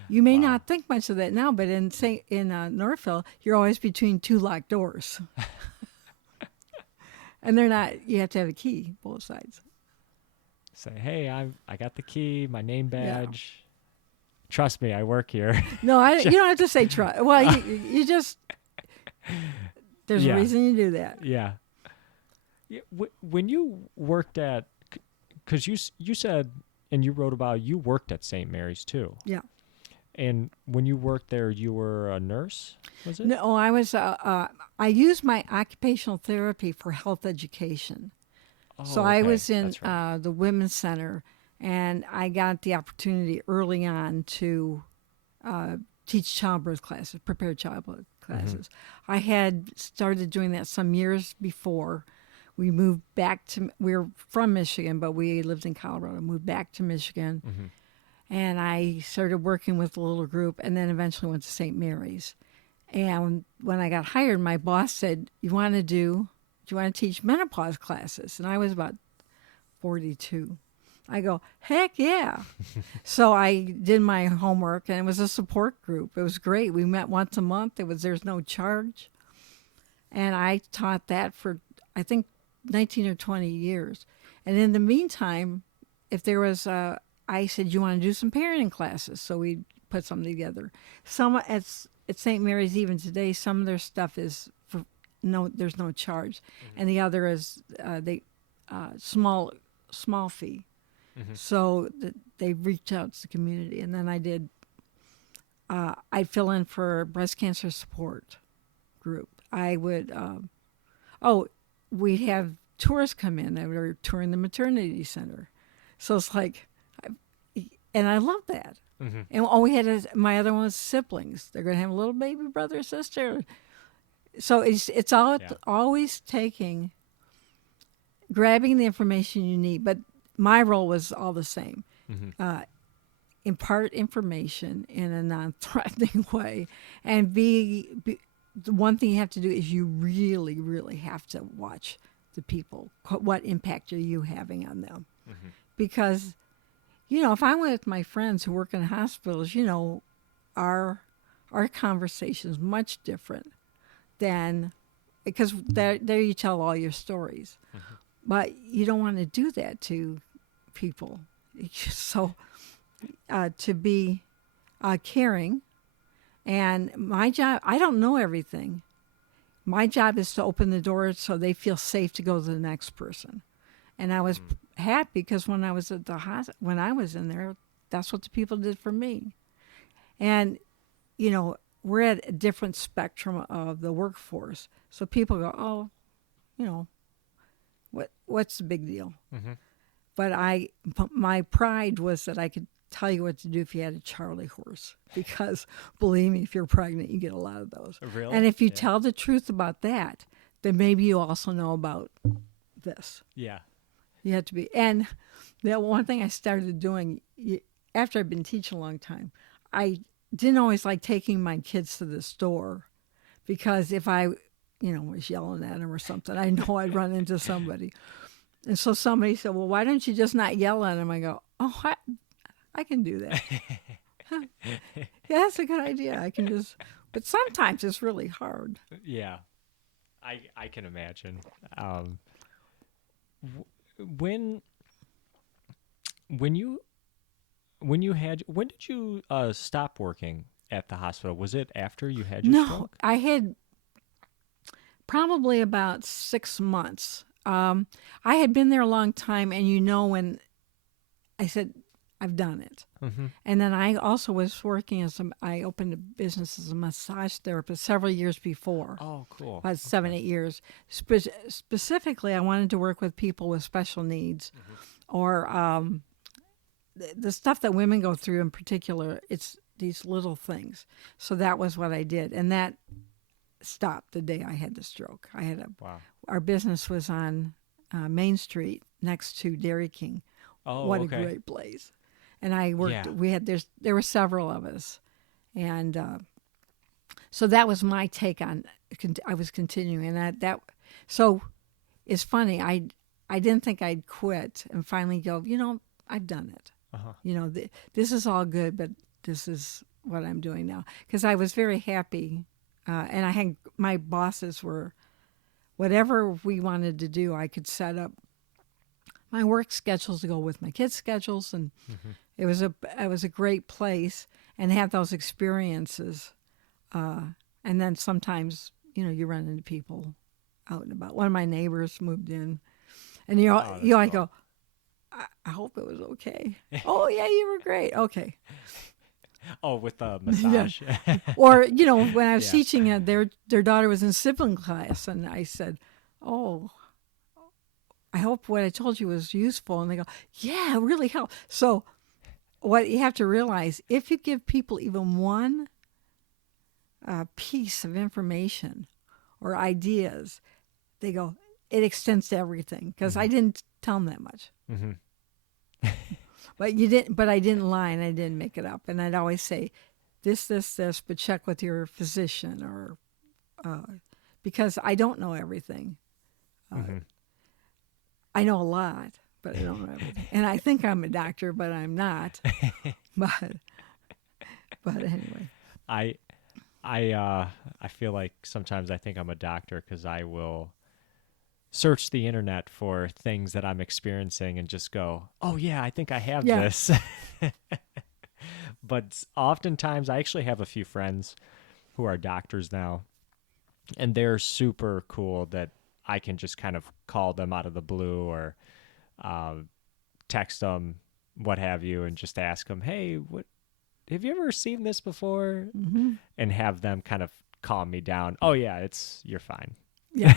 You may not think much of that now, but in Northfield, you're always between two locked doors. And they're not, you have to have a key, both sides. Say, hey, I got the key, my name badge. Yeah. Trust me, I work here. No, you don't have to say trust. Well, you just, there's a reason you do that. Yeah. When you worked at, because you said, and you wrote about, you worked at St. Mary's too. Yeah. And when you worked there, you were a nurse, was it? No, I was. I used my occupational therapy for health education. Oh, so I was in the Women's Center, and I got the opportunity early on to teach childbirth classes, prepare childbirth classes. Mm-hmm. I had started doing that some years before. We moved back to. We were from Michigan, but we lived in Colorado. Moved back to Michigan. Mm-hmm. And I started working with a little group, and then eventually went to St. Mary's. And when I got hired, my boss said, do you want to teach menopause classes? And I was about 42. I go, heck yeah. So I did my homework, and it was a support group. It was great. We met once a month. There's no charge. And I taught that for, I think, 19 or 20 years. And in the meantime, if there was I said, you want to do some parenting classes? So we put something together. Some at St. Mary's, even today, some of their stuff is there's no charge. Mm-hmm. And the other is small fee. Mm-hmm. So they reached out to the community. And then I'd fill in for breast cancer support group. I would, we'd have tourists come in. They were touring the maternity center. So it's like, and I love that. Mm-hmm. And we had my other one was siblings. They're going to have a little baby brother or sister. So it's always grabbing the information you need. But my role was all the same. Mm-hmm. Impart information in a non-threatening way. And the one thing you have to do is you really, really have to watch the people. What impact are you having on them? Mm-hmm. Because if I'm with my friends who work in hospitals, our conversation is much different than, because there you tell all your stories. Mm-hmm. But you don't want to do that to people. So to be caring, and my job, I don't know everything. My job is to open the door so they feel safe to go to the next person. And I was happy because when I was at the when I was in there, that's what the people did for me. And, we're at a different spectrum of the workforce. So people go, what's the big deal? Mm-hmm. But my pride was that I could tell you what to do if you had a Charlie horse, because believe me, if you're pregnant, you get a lot of those. Really? And if you tell the truth about that, then maybe you also know about this. Yeah. You have to be. And the one thing I started doing after I've been teaching a long time, I didn't always like taking my kids to the store, because if I, was yelling at them or something, I know I'd run into somebody. And so somebody said, well, why don't you just not yell at them? I go, oh, I can do that. Yeah, that's a good idea. I can just, but sometimes it's really hard. Yeah, I can imagine. When did you stop working at the hospital? Was it after you had your stroke? No, I had probably about 6 months. I had been there a long time, and when I said, I've done it. Mm-hmm. And then I also was working I opened a business as a massage therapist several years before. Oh, cool. About 7, 8 years. Specifically, I wanted to work with people with special needs, or the stuff that women go through in particular. It's these little things. So that was what I did. And that stopped the day I had the stroke. Wow. Our business was on Main Street next to Dairy King. Oh, what okay. a great place. And I worked, there were several of us. And so that was my take on, I was continuing. And so it's funny, I didn't think I'd quit and finally go, I've done it. Uh-huh. This is all good, but this is what I'm doing now. Because I was very happy. And I had, my bosses were, whatever we wanted to do, I could set up my work schedules to go with my kids' schedules, and it was a great place, and have those experiences. And then sometimes, you run into people out and about. One of my neighbors moved in, and I go, I hope it was okay. Oh yeah, you were great. Okay. Oh, with the massage. Yeah. Or, when I was teaching, their daughter was in sibling class, and I said, oh, I hope what I told you was useful. And they go, yeah, it really helped. So what you have to realize, if you give people even one piece of information or ideas, they go, it extends to everything, because I didn't tell them that much. Mm-hmm. But I didn't lie, and I didn't make it up. And I'd always say, this, but check with your physician, or because I don't know everything. I know a lot, but I don't know everything. And I think I'm a doctor, but I'm not. but anyway. I feel like sometimes I think I'm a doctor, because I will search the internet for things that I'm experiencing and just go, oh yeah, I think I have this. But oftentimes I actually have a few friends who are doctors now, and they're super cool that I can just kind of call them out of the blue, or text them, what have you, and just ask them, hey, have you ever seen this before? Mm-hmm. And have them kind of calm me down. Oh yeah, you're fine. Yeah.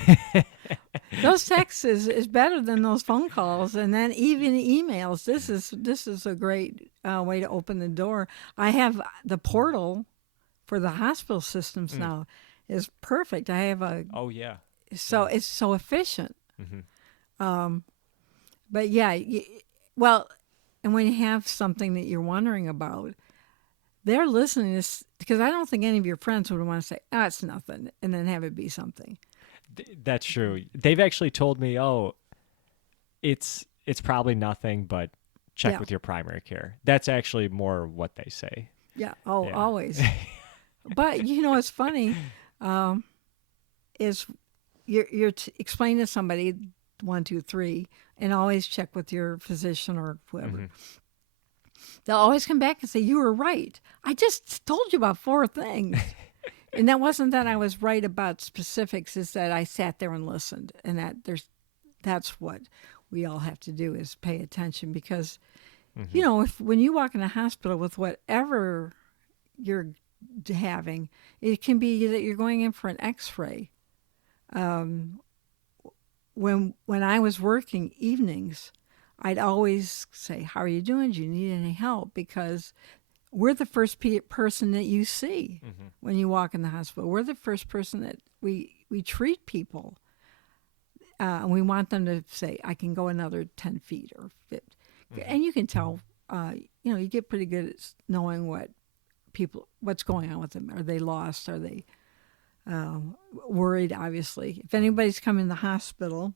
Those texts is better than those phone calls, and then even emails. This is a great way to open the door. I have the portal for the hospital systems now is perfect. I have a so it's so efficient. Mm-hmm. But yeah, and when you have something that you're wondering about, they're listening to this, because I don't think any of your friends would want to say, "Oh, it's nothing," and then have it be something. That's true. They've actually told me, "Oh, it's probably nothing, but check with your primary care." That's actually more what they say. Yeah. Oh, yeah. Always. But it's funny. Is you're explaining to somebody 1, 2, 3, and always check with your physician or whoever. Mm-hmm. They'll always come back and say, "You were right. I just told you about 4 things." And that wasn't that I was right about specifics, is that I sat there and listened, and that's what we all have to do, is pay attention, because, when you walk in a hospital with whatever you're having, it can be that you're going in for an X-ray. When I was working evenings, I'd always say, how are you doing? Do you need any help? Because we're the first person that you see when you walk in the hospital. We're the first person that we treat people. And we want them to say, I can go another 10 feet or 50. And you can tell, you get pretty good at knowing what's going on with them. Are they lost? Are they worried, obviously? If anybody's come in the hospital,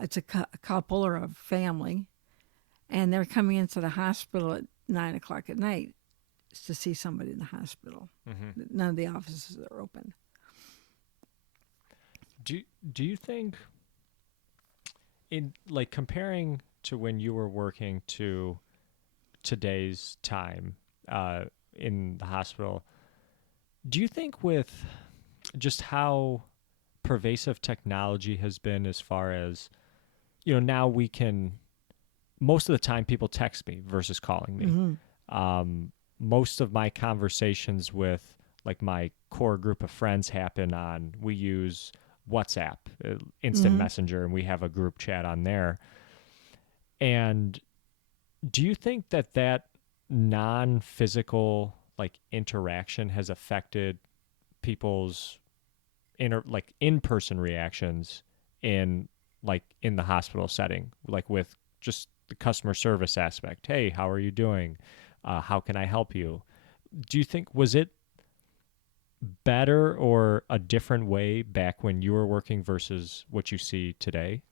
it's a couple or a family, and they're coming into the hospital at 9 o'clock at night to see somebody in the hospital. None of the offices are open. Do you think, in like comparing to when you were working to today's time in the hospital, do you think with just how pervasive technology has been, as far as, now we can, most of the time people text me versus calling me. Most of my conversations with like my core group of friends we use WhatsApp, instant messenger, and we have a group chat on there. And do you think that non-physical like interaction has affected people's in-person reactions in the hospital setting, like with just the customer service aspect? Hey, how are you doing? How can I help you? Do you think, was it better or a different way back when you were working versus what you see today?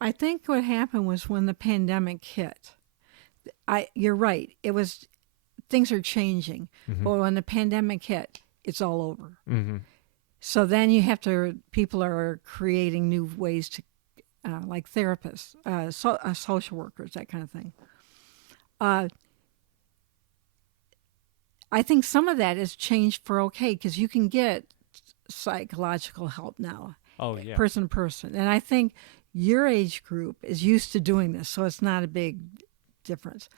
I think what happened was when the pandemic hit, you're right. Things are changing, but when the pandemic hit, it's all over. So then people are creating new ways to, like therapists, social workers, that kind of thing. I think some of that has changed for okay, because you can get psychological help now. Oh, yeah. Person to person. And I think your age group is used to doing this, so it's not a big difference.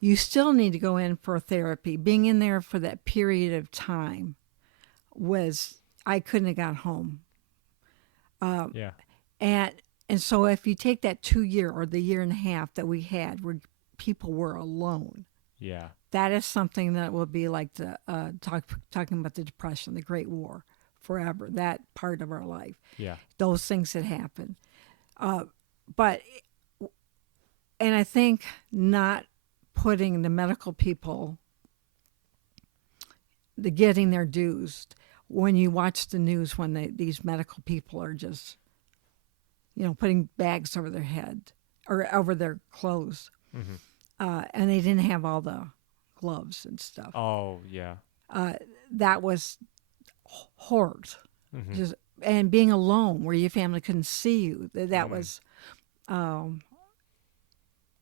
You still need to go in for therapy. Being in there for that period of time I couldn't have got home. And so if you take that 2 year or the year and a half that we had where people were alone, that is something that will be like the talking about the Depression, the Great War, forever. That part of our life. Those things that happen. And I think not putting the medical people, getting their dues. When you watch the news, when these medical people are just, putting bags over their head or over their clothes, and they didn't have all the gloves and stuff. Oh, yeah. That was horrid. And being alone where your family couldn't see you, that was,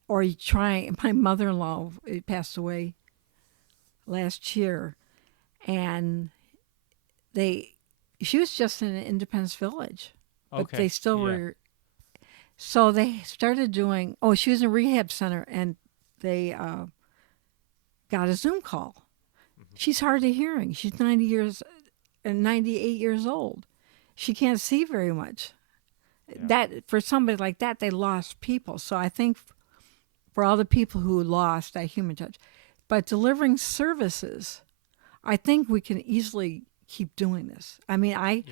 or you try. My mother-in-law passed away last year, and she was just in an Independence Village, but they still were. So they started doing. Oh, she was in a rehab center, and they got a Zoom call. She's hard of hearing. She's 98 years old. She can't see very much. That for somebody like that, they lost people. So I think for all the people who lost that human touch, but delivering services, I think we can easily keep doing this. I mean, I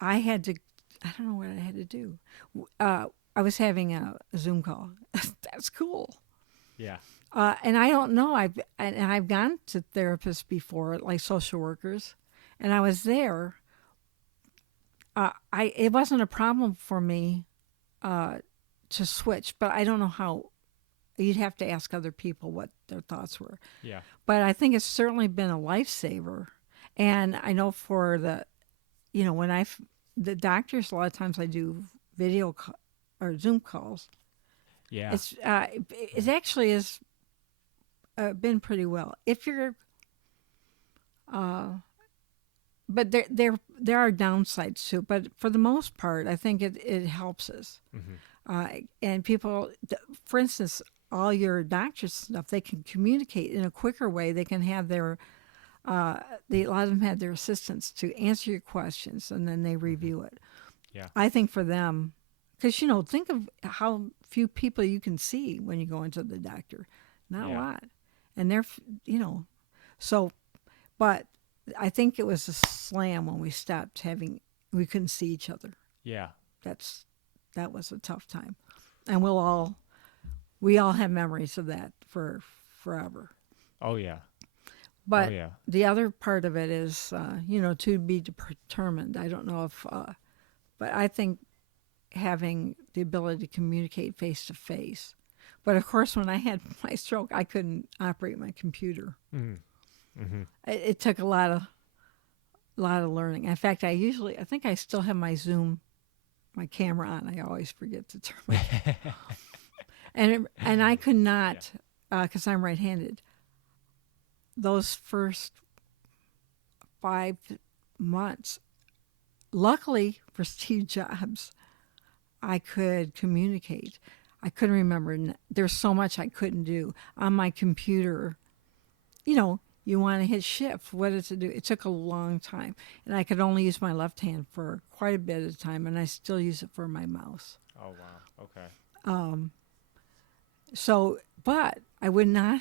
had to. I don't know what I had to do. I was having a Zoom call. That's cool. Yeah. And I don't know. I've gone to therapists before, like social workers, and I was there. It wasn't a problem for me to switch, but I don't know how. You'd have to ask other people what their thoughts were. Yeah. But I think it's certainly been a lifesaver, and I know for when the doctors, a lot of times I do video or Zoom calls. Yeah. It actually has been pretty well. If you're, but there are downsides too. But for the most part, I think it helps us. And people, for instance, all your doctors stuff, they can communicate in a quicker way. They can have a lot of them have their assistants to answer your questions, and then they review it. Yeah. I think for them, because think of how few people you can see when you go into the doctor. Not a Yeah. lot. And they're, so, but I think it was a slam when we stopped we couldn't see each other. Yeah. That was a tough time. And we all have memories of that for forever. Oh yeah. But Oh yeah. the other part of it is, to be determined. I don't know but I think having the ability to communicate face to face. But of course, when I had my stroke, I couldn't operate my computer. Mm-hmm. Mm-hmm. It took a lot of learning. In fact, I think I still have my camera on. I always forget to turn my and I could not, because I'm right-handed. Those first 5 months, luckily for Steve Jobs, I could communicate. I couldn't remember. There's so much I couldn't do on my computer. You want to hit shift. What does it do? It took a long time, and I could only use my left hand for quite a bit of time, and I still use it for my mouse. Oh wow. Okay. So, but I would not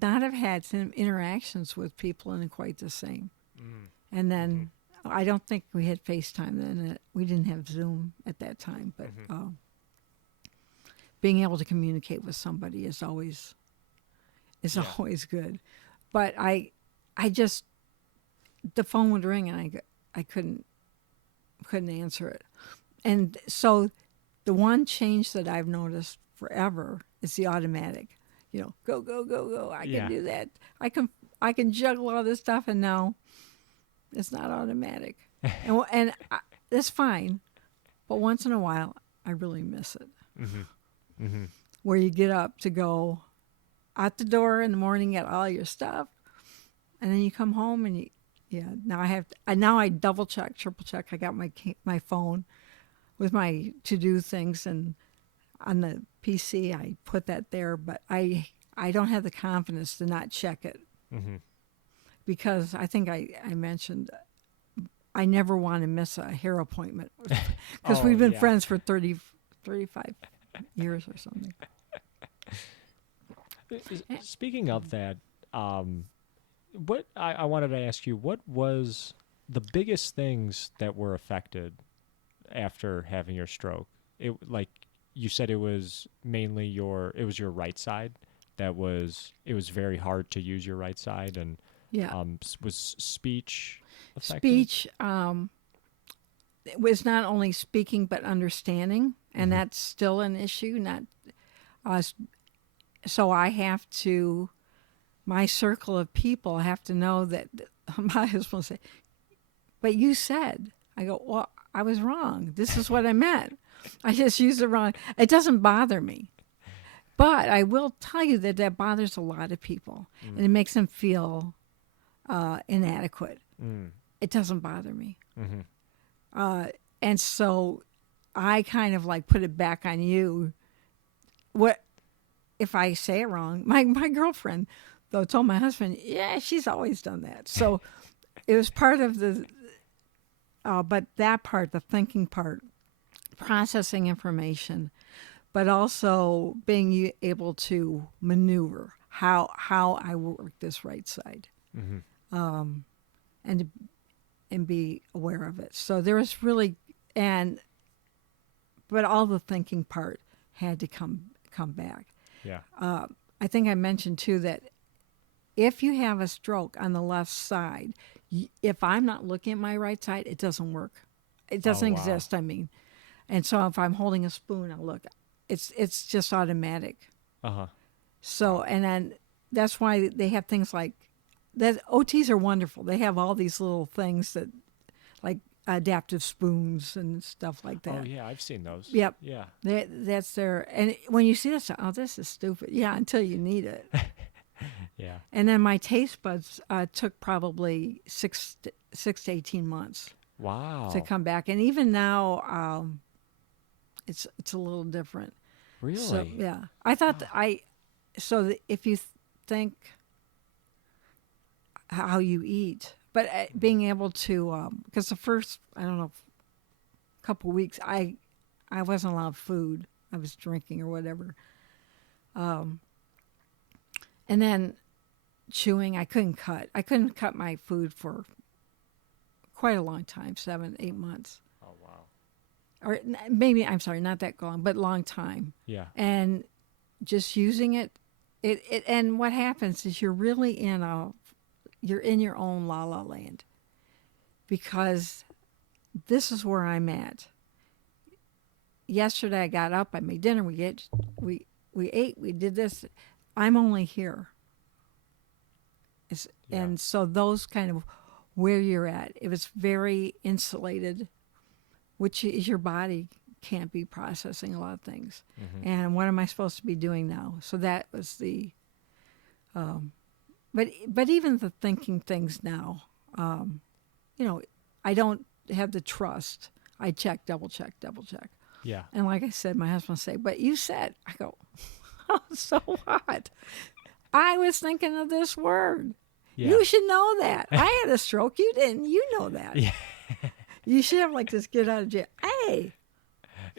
have had some interactions with people in quite the same. Mm. And then I don't think we had FaceTime then. We didn't have Zoom at that time, but being able to communicate with somebody is always good. But I just, the phone would ring and I couldn't answer it. And so the one change that I've noticed forever is the automatic. Go, go, go, go. I can do that. I can juggle all this stuff, and now it's not automatic. and that's fine. But once in a while, I really miss it. Mm-hmm. Mm-hmm. Where you get up to go out the door in the morning, get all your stuff, and then you come home and now I double check, triple check. I got my phone with my to-do things, and on the PC I put that there, but I don't have the confidence to not check it. Mm-hmm. Because I think I mentioned I never want to miss a hair appointment because we've been friends for 35 years or something. Speaking of that, what I wanted to ask you, what was the biggest things that were affected after having your stroke? Like you said, it was mainly your right side it was very hard to use your right side, and was speech affected? Speech it was not only speaking but understanding, and that's still an issue. So I have to, my circle of people have to know that my husband will say, "But you said," I go, "Well, I was wrong. This is what I meant. I just used it wrong." It doesn't bother me. But I will tell you that bothers a lot of people, and it makes them feel inadequate. It doesn't bother me. Mm-hmm. And so I kind of like put it back on you. What if I say it wrong? My girlfriend, though, told my husband, "Yeah, she's always done that." So it was part of but that part, the thinking part, processing information, but also being able to maneuver how I work this right side, and be aware of it. So there was really, but all the thinking part had to come back. Yeah. I think I mentioned too that if you have a stroke on the left side, if I'm not looking at my right side, it doesn't work. It doesn't exist. I mean, and so if I'm holding a spoon, I'll look. It's just automatic. So, and then that's why they have things like that. OTs are wonderful. They have all these little things that, like adaptive spoons and stuff like that. Oh yeah, I've seen those. Yep. Yeah. That's their, and when you see this, oh, this is stupid. Yeah, until you need it. Yeah. And then my taste buds took probably 6 to 18 months. Wow. To come back, and even now, it's a little different. Really? So, yeah. I thought if you think how you eat, but being able to, because the first, I don't know, couple weeks, I wasn't allowed food. I was drinking or whatever. And then chewing, I couldn't cut. I couldn't cut my food for quite a long time, 7, 8 months. Oh, wow. Or maybe, I'm sorry, not that long, but long time. Yeah. And just using it, and what happens is you're in your own la la land, because this is where I'm at. Yesterday I got up, I made dinner, we ate, we did this. I'm only here. And so those kind of where you're at, it was very insulated, which is your body can't be processing a lot of things. Mm-hmm. And what am I supposed to be doing now? So that was the, but even the thinking things now, I don't have the trust. I check, double check. Yeah. And like I said, my husband say, but you said, I go, oh, so what? I was thinking of this word. Yeah. You should know that. I had a stroke. You didn't. You know that. Yeah. You should have like this get out of jail. Hey.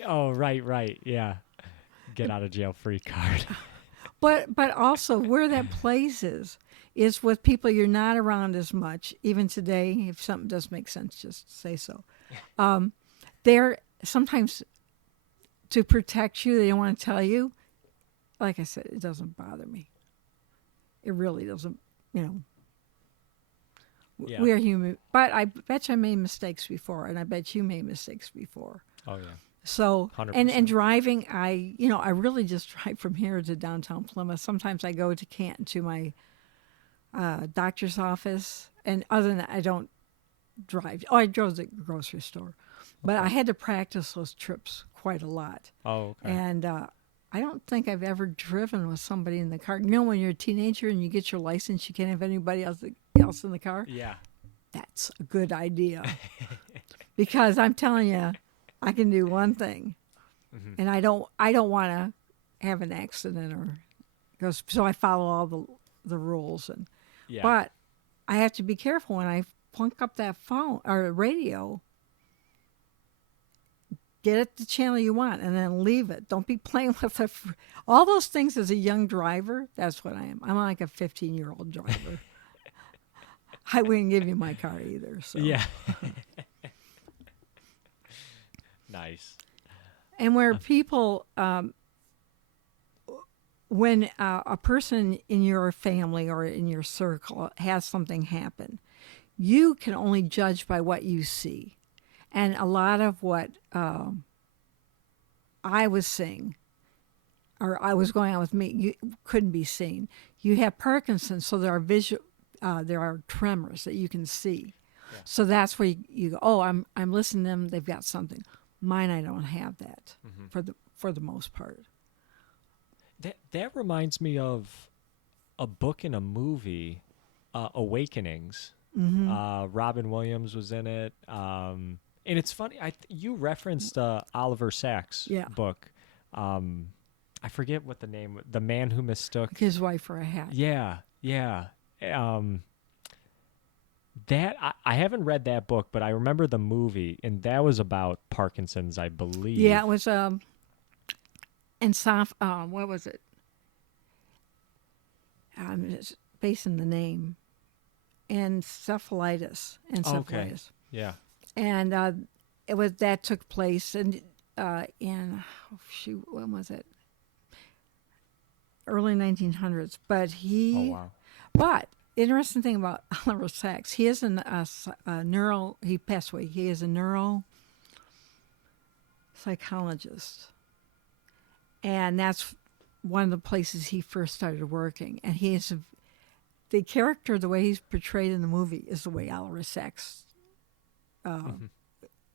Oh, right. Yeah. Get out of jail free card. But also where that place is with people you're not around as much. Even today, if something does make sense, just say so. They're sometimes to protect you, they don't want to tell you. Like I said, it doesn't bother me. It really doesn't, Yeah. We're human. But I bet you I made mistakes before, and I bet you made mistakes before. Oh, yeah. So, and driving, I really just drive from here to downtown Plymouth. Sometimes I go to Canton to my doctor's office, and other than that, I don't drive. Oh, I drove to the grocery store. But I had to practice those trips quite a lot. Oh, okay. And I don't think I've ever driven with somebody in the car. You know, when you're a teenager and you get your license, you can't have anybody else in the car? Yeah. That's a good idea. Because I'm telling you, I can do one thing. Mm-hmm. And I don't want to have an accident so I follow all the rules. But I have to be careful when I plunk up that phone or radio. Get it the channel you want and then leave it. Don't be playing with all those things as a young driver. That's what I am. I'm like a 15-year-old driver. I wouldn't give you my car either. So. Yeah. Nice. And where people, when a person in your family or in your circle has something happen, you can only judge by what you see. And a lot of what I was seeing, or I was going on with me, you couldn't be seen. You have Parkinson's, so there are tremors that you can see. Yeah. So that's where you go. Oh, I'm listening to them. They've got something. Mine, I don't have that for the most part. That reminds me of a book and a movie, Awakenings. Mm-hmm. Robin Williams was in it. And it's funny, you referenced Oliver Sacks' book. I forget what the name, The Man Who Mistook His Wife for a Hat. Yeah. That I haven't read that book, but I remember the movie, and that was about Parkinson's, I believe. Yeah, it was what was it? It's based in the name. Encephalitis. Okay. Yeah. And that took place in when was it? Early 1900s. But But interesting thing about Oliver Sacks, he is he passed away. He is a neuropsychologist, and that's one of the places he first started working. And he is the character, the way he's portrayed in the movie, is the way Oliver Sacks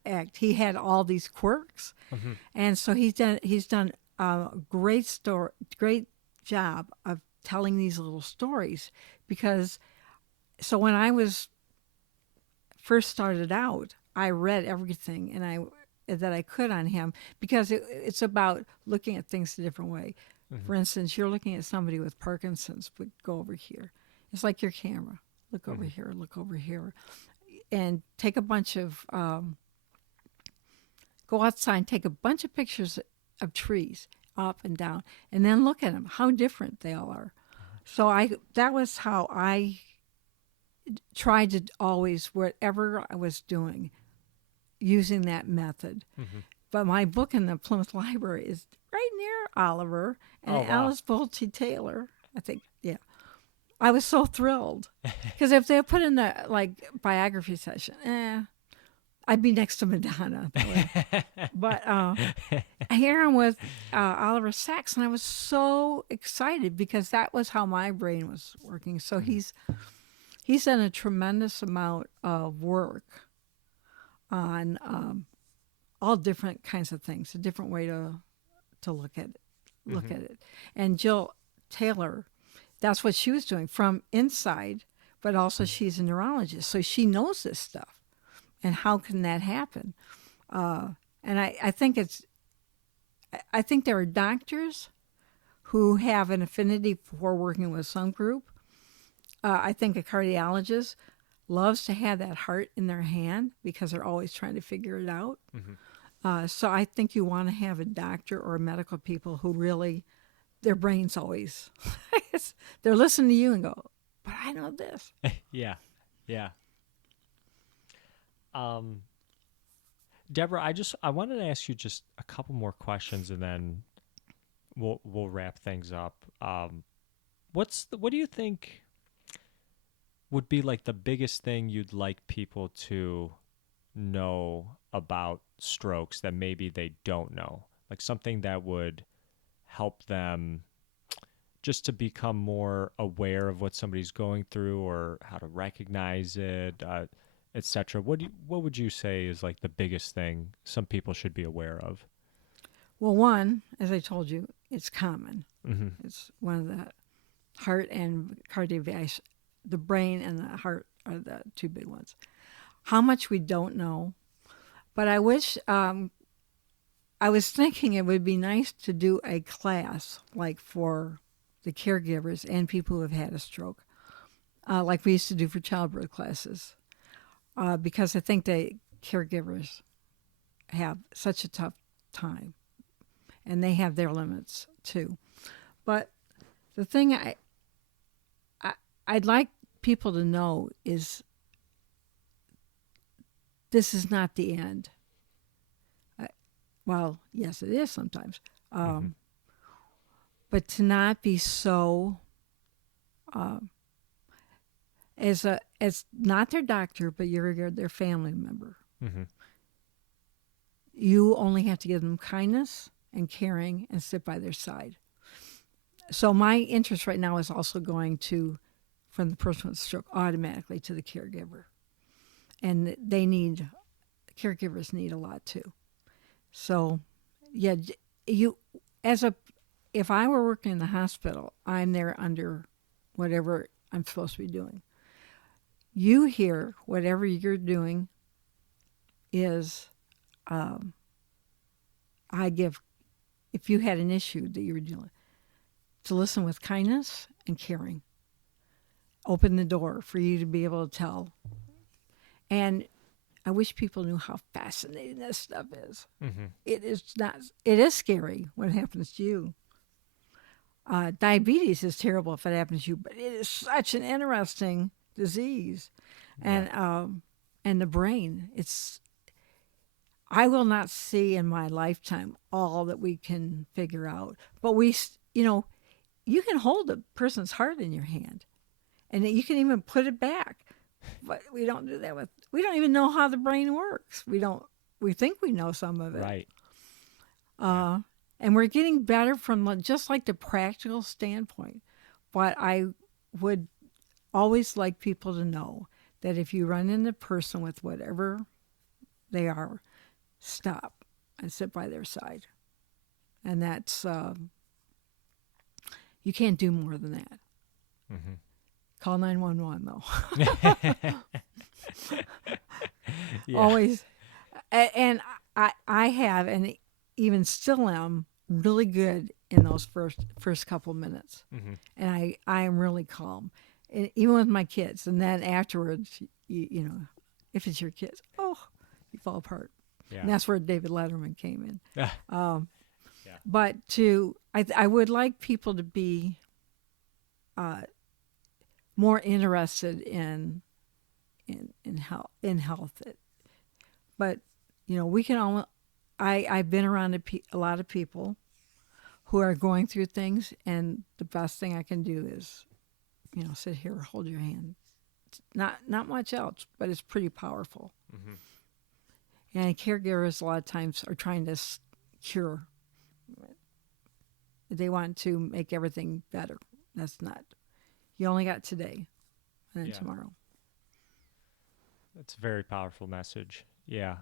act. He had all these quirks, and so he's done a great job of telling these little stories. Because so when I was first started out, I read everything that I could on him, because it's about looking at things a different way. For instance, you're looking at somebody with Parkinson's, but go over here. It's like your camera. Look over here, look over here. And take a bunch of, go outside and take a bunch of pictures of trees up and down, and then look at them, how different they all are. So that was how I tried to always, whatever I was doing, using that method. Mm-hmm. But my book in the Plymouth Library is right near Oliver and Alice Bolte Taylor, I think. Yeah. I was so thrilled. Because if they put in the, biography session, I'd be next to Madonna. But here I'm with Oliver Sacks, and I was so excited because that was how my brain was working. So he's done a tremendous amount of work on all different kinds of things, a different way to look at it. And Jill Taylor, that's what she was doing from inside, but also she's a neurologist, so she knows this stuff. And how can that happen? And I think there are doctors who have an affinity for working with some group. I think a cardiologist loves to have that heart in their hand because they're always trying to figure it out. Mm-hmm. So I think you want to have a doctor or medical people who really, their brains always, they're listening to you and go, but I know this. Yeah. Debra, I wanted to ask you just a couple more questions, and then we'll wrap things up. What do you think would be like the biggest thing you'd like people to know about strokes that maybe they don't know? Like something that would help them just to become more aware of what somebody's going through or how to recognize it, etc. What would you say is like the biggest thing some people should be aware of? Well, one, as I told you, it's common. Mm-hmm. It's one of the heart and cardiovascular. The brain and the heart are the two big ones. How much we don't know, but I wish, I was thinking it would be nice to do a class like for the caregivers and people who have had a stroke, like we used to do for childbirth classes, because I think the caregivers have such a tough time, and they have their limits too. But the thing I'd like people to know is this is not the end. Well, yes, it is sometimes. But to not be so, as not their doctor, but you're their family member. Mm-hmm. You only have to give them kindness and caring and sit by their side. So my interest right now is also going from the person with stroke automatically to the caregiver. And caregivers need a lot too. So, yeah, if I were working in the hospital, I'm there under whatever I'm supposed to be doing. You hear whatever you're doing is, if you had an issue that you were dealing with, to listen with kindness and caring. Open the door for you to be able to tell. And I wish people knew how fascinating this stuff is. Mm-hmm. It is scary when it happens to you. Diabetes is terrible if it happens to you, but it is such an interesting disease. Yeah. And the brain, I will not see in my lifetime all that we can figure out. But you can hold a person's heart in your hand, and you can even put it back. But we don't do that we don't even know how the brain works. We think we know some of it. Right. And we're getting better from just like the practical standpoint. But I would always like people to know that if you run into a person with whatever they are, stop and sit by their side. And that's, you can't do more than that. Mm-hmm. Call 911 though. Yeah. Always. And I have, and even still am, really good in those first couple minutes. Mm-hmm. And I am really calm, and even with my kids. And then afterwards, you know, if it's your kids, you fall apart. Yeah. And that's where David Letterman came in. Yeah. But I would like people to be more interested in health. But we can all. I've been around a lot of people who are going through things, and the best thing I can do is, sit here, hold your hand. Not much else, but it's pretty powerful. Mm-hmm. And caregivers a lot of times are trying to cure. They want to make everything better. That's not. You only got today, and then tomorrow. That's a very powerful message. Yeah.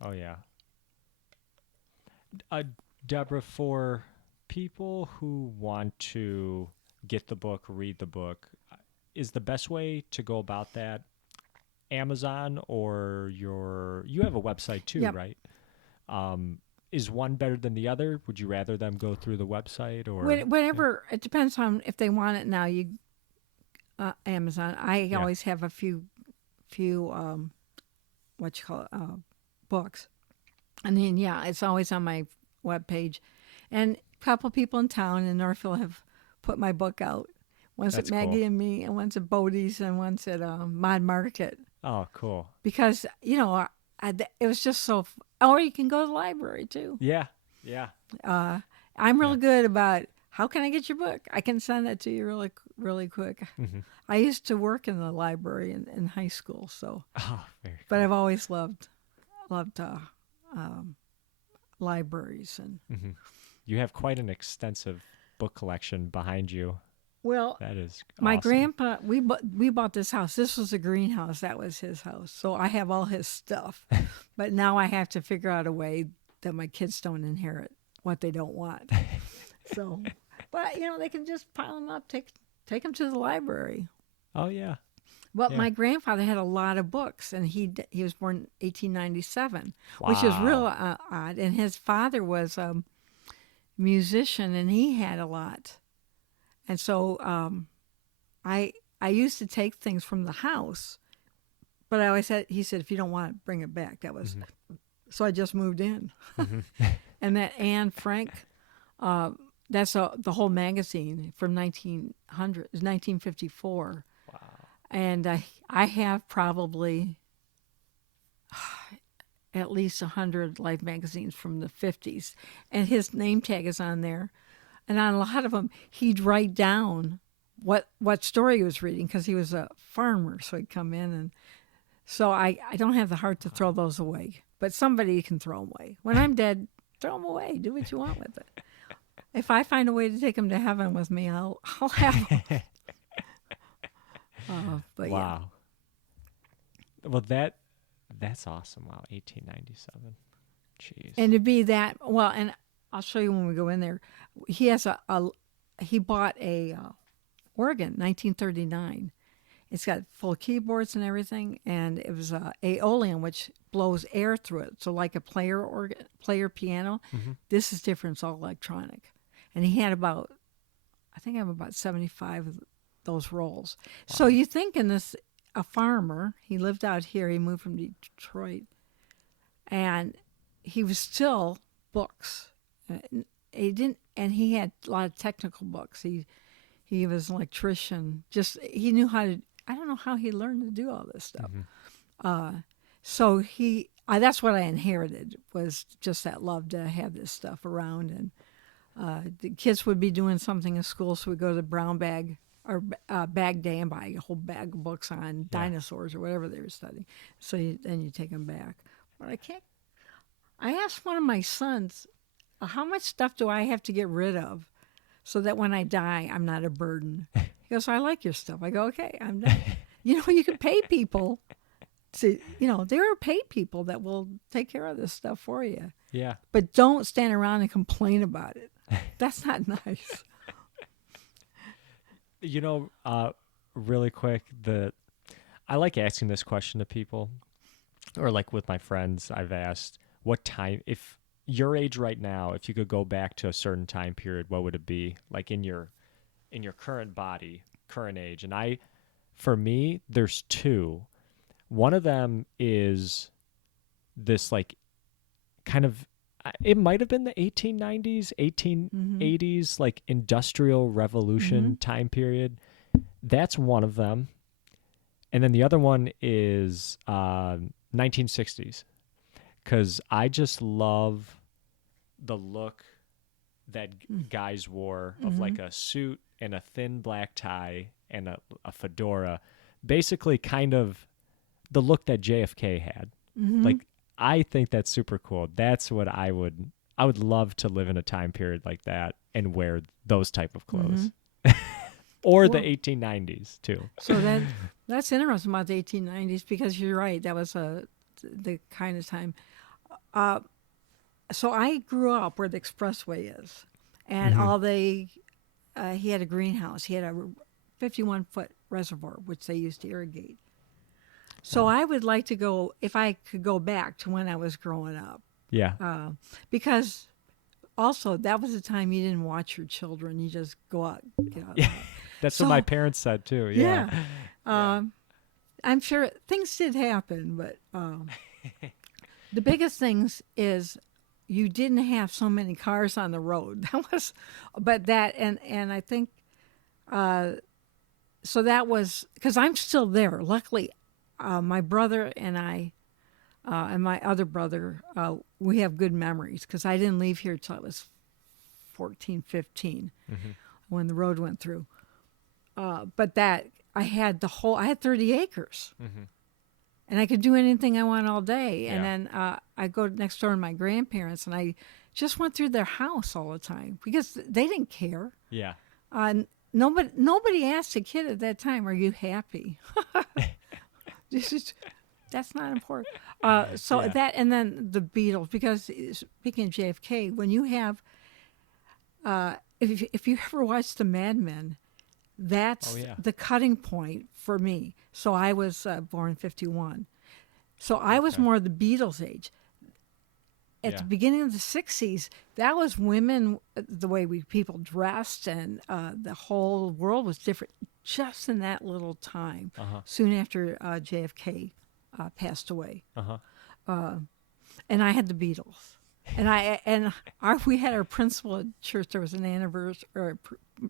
Oh, yeah. Deborah, for people who want to get the book, read the book, is the best way to go about that Amazon or you have a website too, Yep. right? Is one better than the other? Would you rather them go through the website or whatever? It depends on if they want it now. Amazon. I always have a few books, and then it's always on my webpage, and a couple people in town in Northville have put my book out. Once That's at Maggie cool. and Me, and once at Bodie's, and once at Mod Market. Oh, cool. Because it was just so. Or you can go to the library too. Yeah. I'm real good about how can I get your book. I can send it to you really, really quick. Mm-hmm. I used to work in the library in high school, so. Oh, very cool. But I've always loved libraries and. Mm-hmm. You have quite an extensive book collection behind you. Well, that is my awesome. grandpa. We bought this house. This was a greenhouse. That was his house. So I have all his stuff. But now I have to figure out a way that my kids don't inherit what they don't want. So, but they can just pile them up, take them to the library. Oh yeah. Well, my grandfather had a lot of books, and he was born in 1897, Wow. which is real odd. And his father was a musician, and he had a lot. And so I used to take things from the house, but I always he said, if you don't want it, bring it back. That was, so I just moved in. Mm-hmm. And that Anne Frank, that's the whole magazine from 1954. Wow. And I have probably at least 100 Life magazines from the 50s. And his name tag is on there. And on a lot of them, he'd write down what story he was reading because he was a farmer. So he'd come in. And so I don't have the heart to throw those away. But somebody can throw them away. When I'm dead, throw them away. Do what you want with it. If I find a way to take them to heaven with me, I'll have them. But wow. Well, that's awesome. Wow, 1897. Jeez. And to be that well, and I'll show you when we go in there. He has he bought a organ, 1939. It's got full keyboards and everything, and it was a aeolian, which blows air through it. So like a player piano. Mm-hmm. This is different. It's all electronic. And he had I think I have about 75 of those rolls. Wow. So you think a farmer, he lived out here, he moved from Detroit, and he was still books. He had a lot of technical books. He was an electrician. He knew how to. I don't know how he learned to do all this stuff. Mm-hmm. So that's what I inherited, was just that love to have this stuff around. And the kids would be doing something in school, so we'd go to the brown bag or bag day and buy a whole bag of books on dinosaurs or whatever they were studying. So then you take them back. But I asked one of my sons, how much stuff do I have to get rid of so that when I die, I'm not a burden? He goes, I like your stuff. I go, okay, I'm done. You can pay people there are paid people that will take care of this stuff for you. Yeah. But don't stand around and complain about it. That's not nice. Really quick, I like asking this question to people, or like with my friends, I've asked, what time, if your age right now, if you could go back to a certain time period, what would it be? Like in your current body, current age. And for me, there's two. One of them is this like kind of, it might have been the 1890s, 1880s, like Industrial Revolution time period. That's one of them. And then the other one is 1960s, because I just love the look that guys wore of like a suit and a thin black tie and a fedora. Basically kind of the look that JFK had. Like, I think that's super cool. That's what I would love to live in a time period like that and wear those type of clothes. Or the 1890s too. So that's interesting about the 1890s, because you're right. That was the kind of time. So I grew up where the expressway is, and he had a greenhouse. He had a 51-foot reservoir, which they used to irrigate. So I would like to go, if I could go back to when I was growing up. Yeah. Because also that was the time you didn't watch your children. You just go out. Yeah. That's what my parents said too. Yeah. I'm sure things did happen, but the biggest things is you didn't have so many cars on the road. And I think, so that was, because I'm still there. Luckily, my brother and I, and my other brother, we have good memories, because I didn't leave here till I was 14, 15 when the road went through. But that, I had 30 acres. And I could do anything I want all day. And then I go next door to my grandparents, and I just went through their house all the time because they didn't care. Yeah. Nobody asked a kid at that time, "Are you happy?" That's not important. That, and then the Beatles, because speaking of JFK, when you have, if you ever watched the Mad Men, that's the cutting point for me. So I was born in 51. So I was more the Beatles age. At the beginning of the 60s, that was women, the way people dressed, and the whole world was different just in that little time, soon after JFK passed away. And I had the Beatles. We had our principal at church. There was an anniversary, or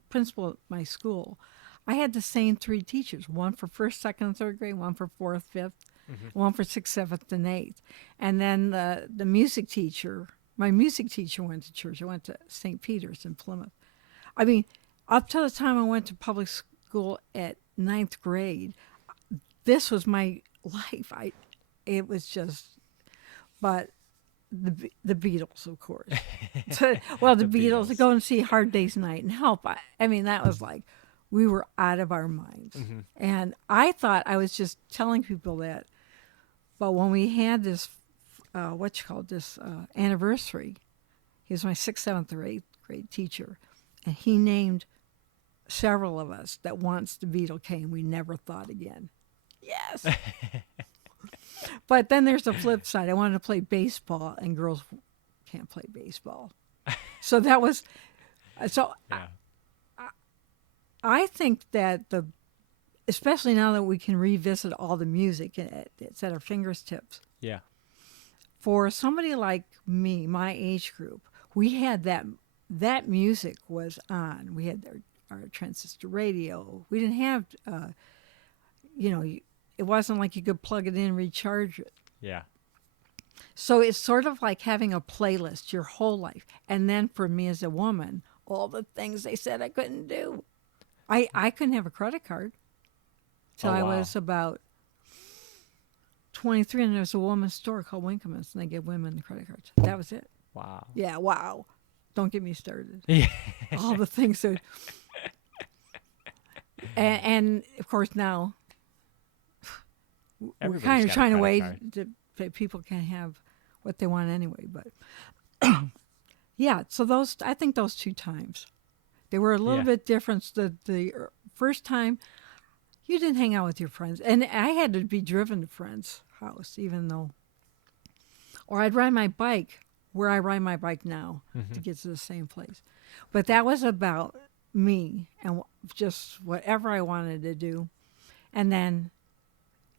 principal at my school. I had the same three teachers: one for first, second, and third grade, one for fourth, fifth, one for sixth, seventh, and eighth. And then the music teacher. My music teacher went to church. I went to St. Peter's in Plymouth. I mean, up till the time I went to public school at ninth grade, this was my life. It was just, but. The Beatles, of course. The Beatles, to go and see Hard Day's Night and Help. I mean, that was like, we were out of our minds. And I thought I was just telling people that. But when we had this, anniversary, he was my 6th, 7th, or 8th grade teacher. And he named several of us that once the Beatle came, we never thought again. Yes. But then there's the flip side. I wanted to play baseball, and girls can't play baseball. So that was, I think that especially now that we can revisit all the music, it's at our fingertips. Yeah. For somebody like me, my age group, we had that music was on. We had our transistor radio. We didn't have, it wasn't like you could plug it in and recharge it. Yeah. So it's sort of like having a playlist your whole life. And then for me as a woman, all the things they said I couldn't do. I couldn't have a credit card till I was about 23, and there was a woman's store called Winkelman's, and they gave women the credit cards. That was it. Wow. Yeah, wow. Don't get me started. Yeah. All the things that... and of course now... We're kind of trying to wait that people can have what they want anyway. But so I think those two times, they were a little bit different. The first time, you didn't hang out with your friends. And I had to be driven to friends' house, or I'd ride my bike where I ride my bike now to get to the same place. But that was about me and just whatever I wanted to do. And then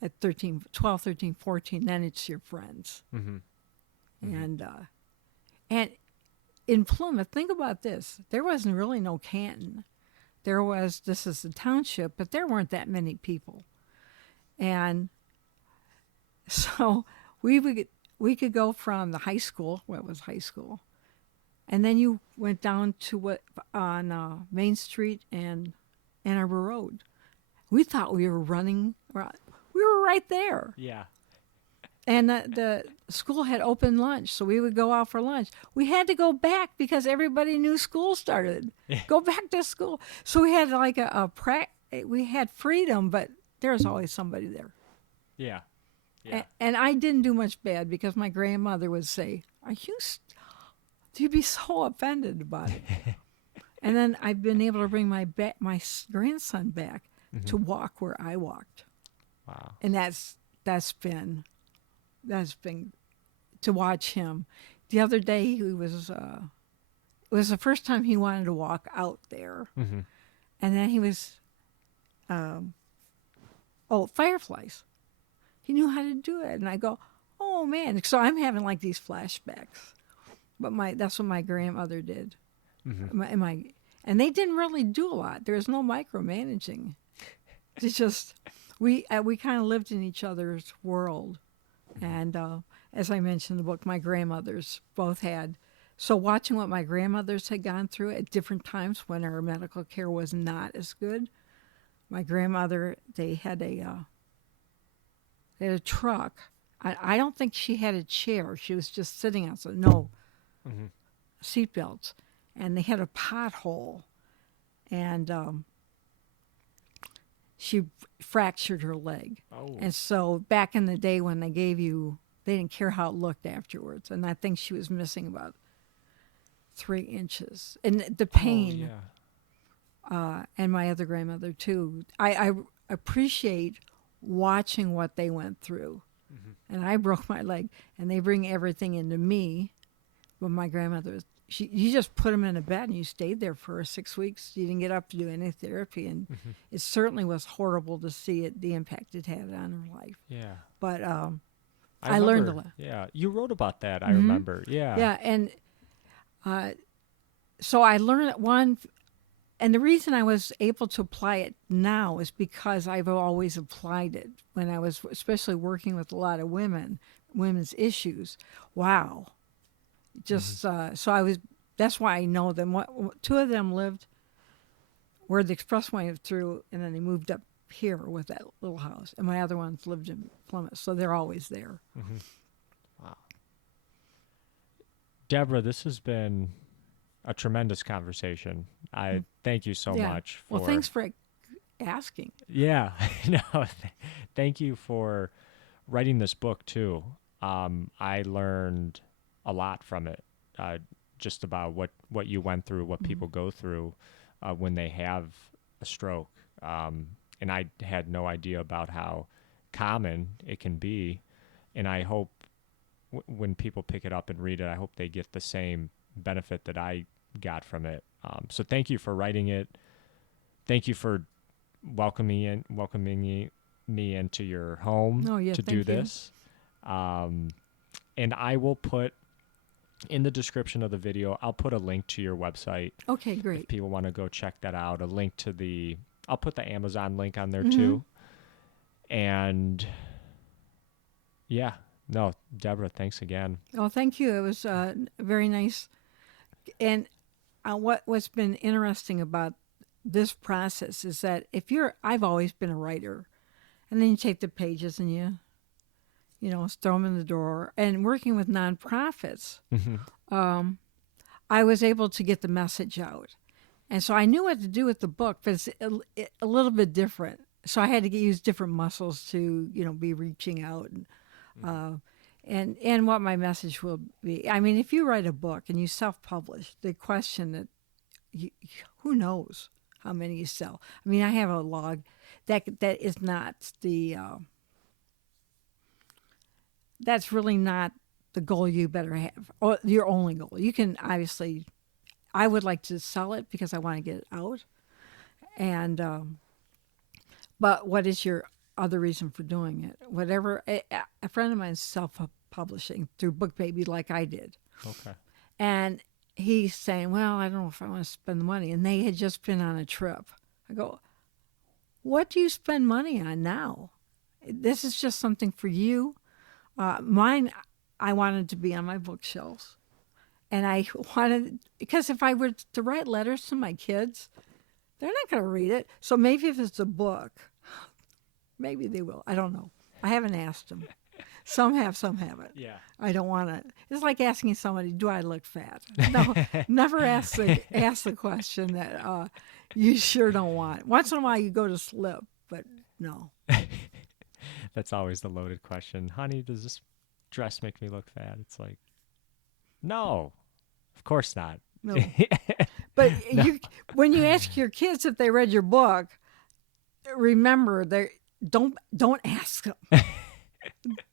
at 12, 13, 14, then it's your friends. And And in Plymouth, think about this. There wasn't really no Canton. This is the township, but there weren't that many people. And so we could go from the high school, what was high school, and then you went down to on Main Street and Ann Arbor Road. We thought we were running. We were right there. Yeah. And the school had open lunch, so we would go out for lunch. We had to go back because everybody knew school started. Go back to school. So we had like we had freedom, but there was always somebody there. Yeah. Yeah. And I didn't do much bad because my grandmother would say, you'd be so offended about it. And then I've been able to bring my grandson back to walk where I walked. Wow. And that's been to watch him. The other day it was the first time he wanted to walk out there. Mm-hmm. And then he was fireflies. He knew how to do it. And I go, oh man. So I'm having like these flashbacks. But that's what my grandmother did. Mm-hmm. And they didn't really do a lot. There was no micromanaging. It's just we kind of lived in each other's world. And as I mentioned in the book, my grandmothers both had. So watching what my grandmothers had gone through at different times when our medical care was not as good. My grandmother, they had a truck. I don't think she had a chair. She was just sitting on seatbelts. And they had a pothole. And she fractured her leg. Oh. And so back in the day when they didn't care how it looked afterwards. And I think she was missing about 3 inches. And the pain, and my other grandmother too, I appreciate watching what they went through. Mm-hmm. And I broke my leg, and they bring everything into me. But my grandmother, you just put them in a bed and you stayed there for 6 weeks. You didn't get up to do any therapy. And it certainly was horrible to see the impact it had on her life. Yeah. But I learned a lot. Yeah. You wrote about that, I remember. Yeah. Yeah. And so I learned one. And the reason I was able to apply it now is because I've always applied it when I was especially working with a lot of women's issues. Wow. Just that's why I know them. 2 of them lived where the expressway went through, and then they moved up here with that little house. And my other ones lived in Plymouth, so they're always there. Mm-hmm. Wow. Debra, this has been a tremendous conversation. I thank you so much. Well, thanks for asking. Yeah. No, thank you for writing this book, too. I learned a lot from it, just about what you went through, what people go through when they have a stroke. And I had no idea about how common it can be. And I hope when people pick it up and read it, I hope they get the same benefit that I got from it. So thank you for writing it. Thank you for welcoming me into your home to do this. And I will put in the description of the video, I'll put a link to your website. Okay, great. If people want to go check that out, a link to I'll put the Amazon link on there too. And yeah, no, Debra, thanks again. Oh, thank you. It was very nice. And what's been interesting about this process is that I've always been a writer, and then you take the pages and you throw them in the drawer. And working with nonprofits, I was able to get the message out. And so I knew what to do with the book, but it's a little bit different. So I had to use different muscles to, be reaching out and what my message will be. I mean, if you write a book and you self-publish, the question that who knows how many you sell. I mean, I have a log that is not that's really not the goal you better have, or your only goal. You can obviously, I would like to sell it because I want to get it out. And, but what is your other reason for doing it? Whatever, a friend of mine is self-publishing through BookBaby like I did. Okay. And he's saying, well, I don't know if I want to spend the money. And they had just been on a trip. I go, what do you spend money on now? This is just something for you. Mine, I wanted to be on my bookshelves. And I wanted, because if I were to write letters to my kids, they're not going to read it. So maybe if it's a book, maybe they will. I don't know. I haven't asked them. Some have, some haven't. Yeah. I don't want to. It's like asking somebody, do I look fat? No, never ask the question that you sure don't want. Once in a while you go to slip, but no. That's always the loaded question. Honey, does this dress make me look fat? It's like, no, of course not. No. But no. When you ask your kids if they read your book, remember, don't ask them.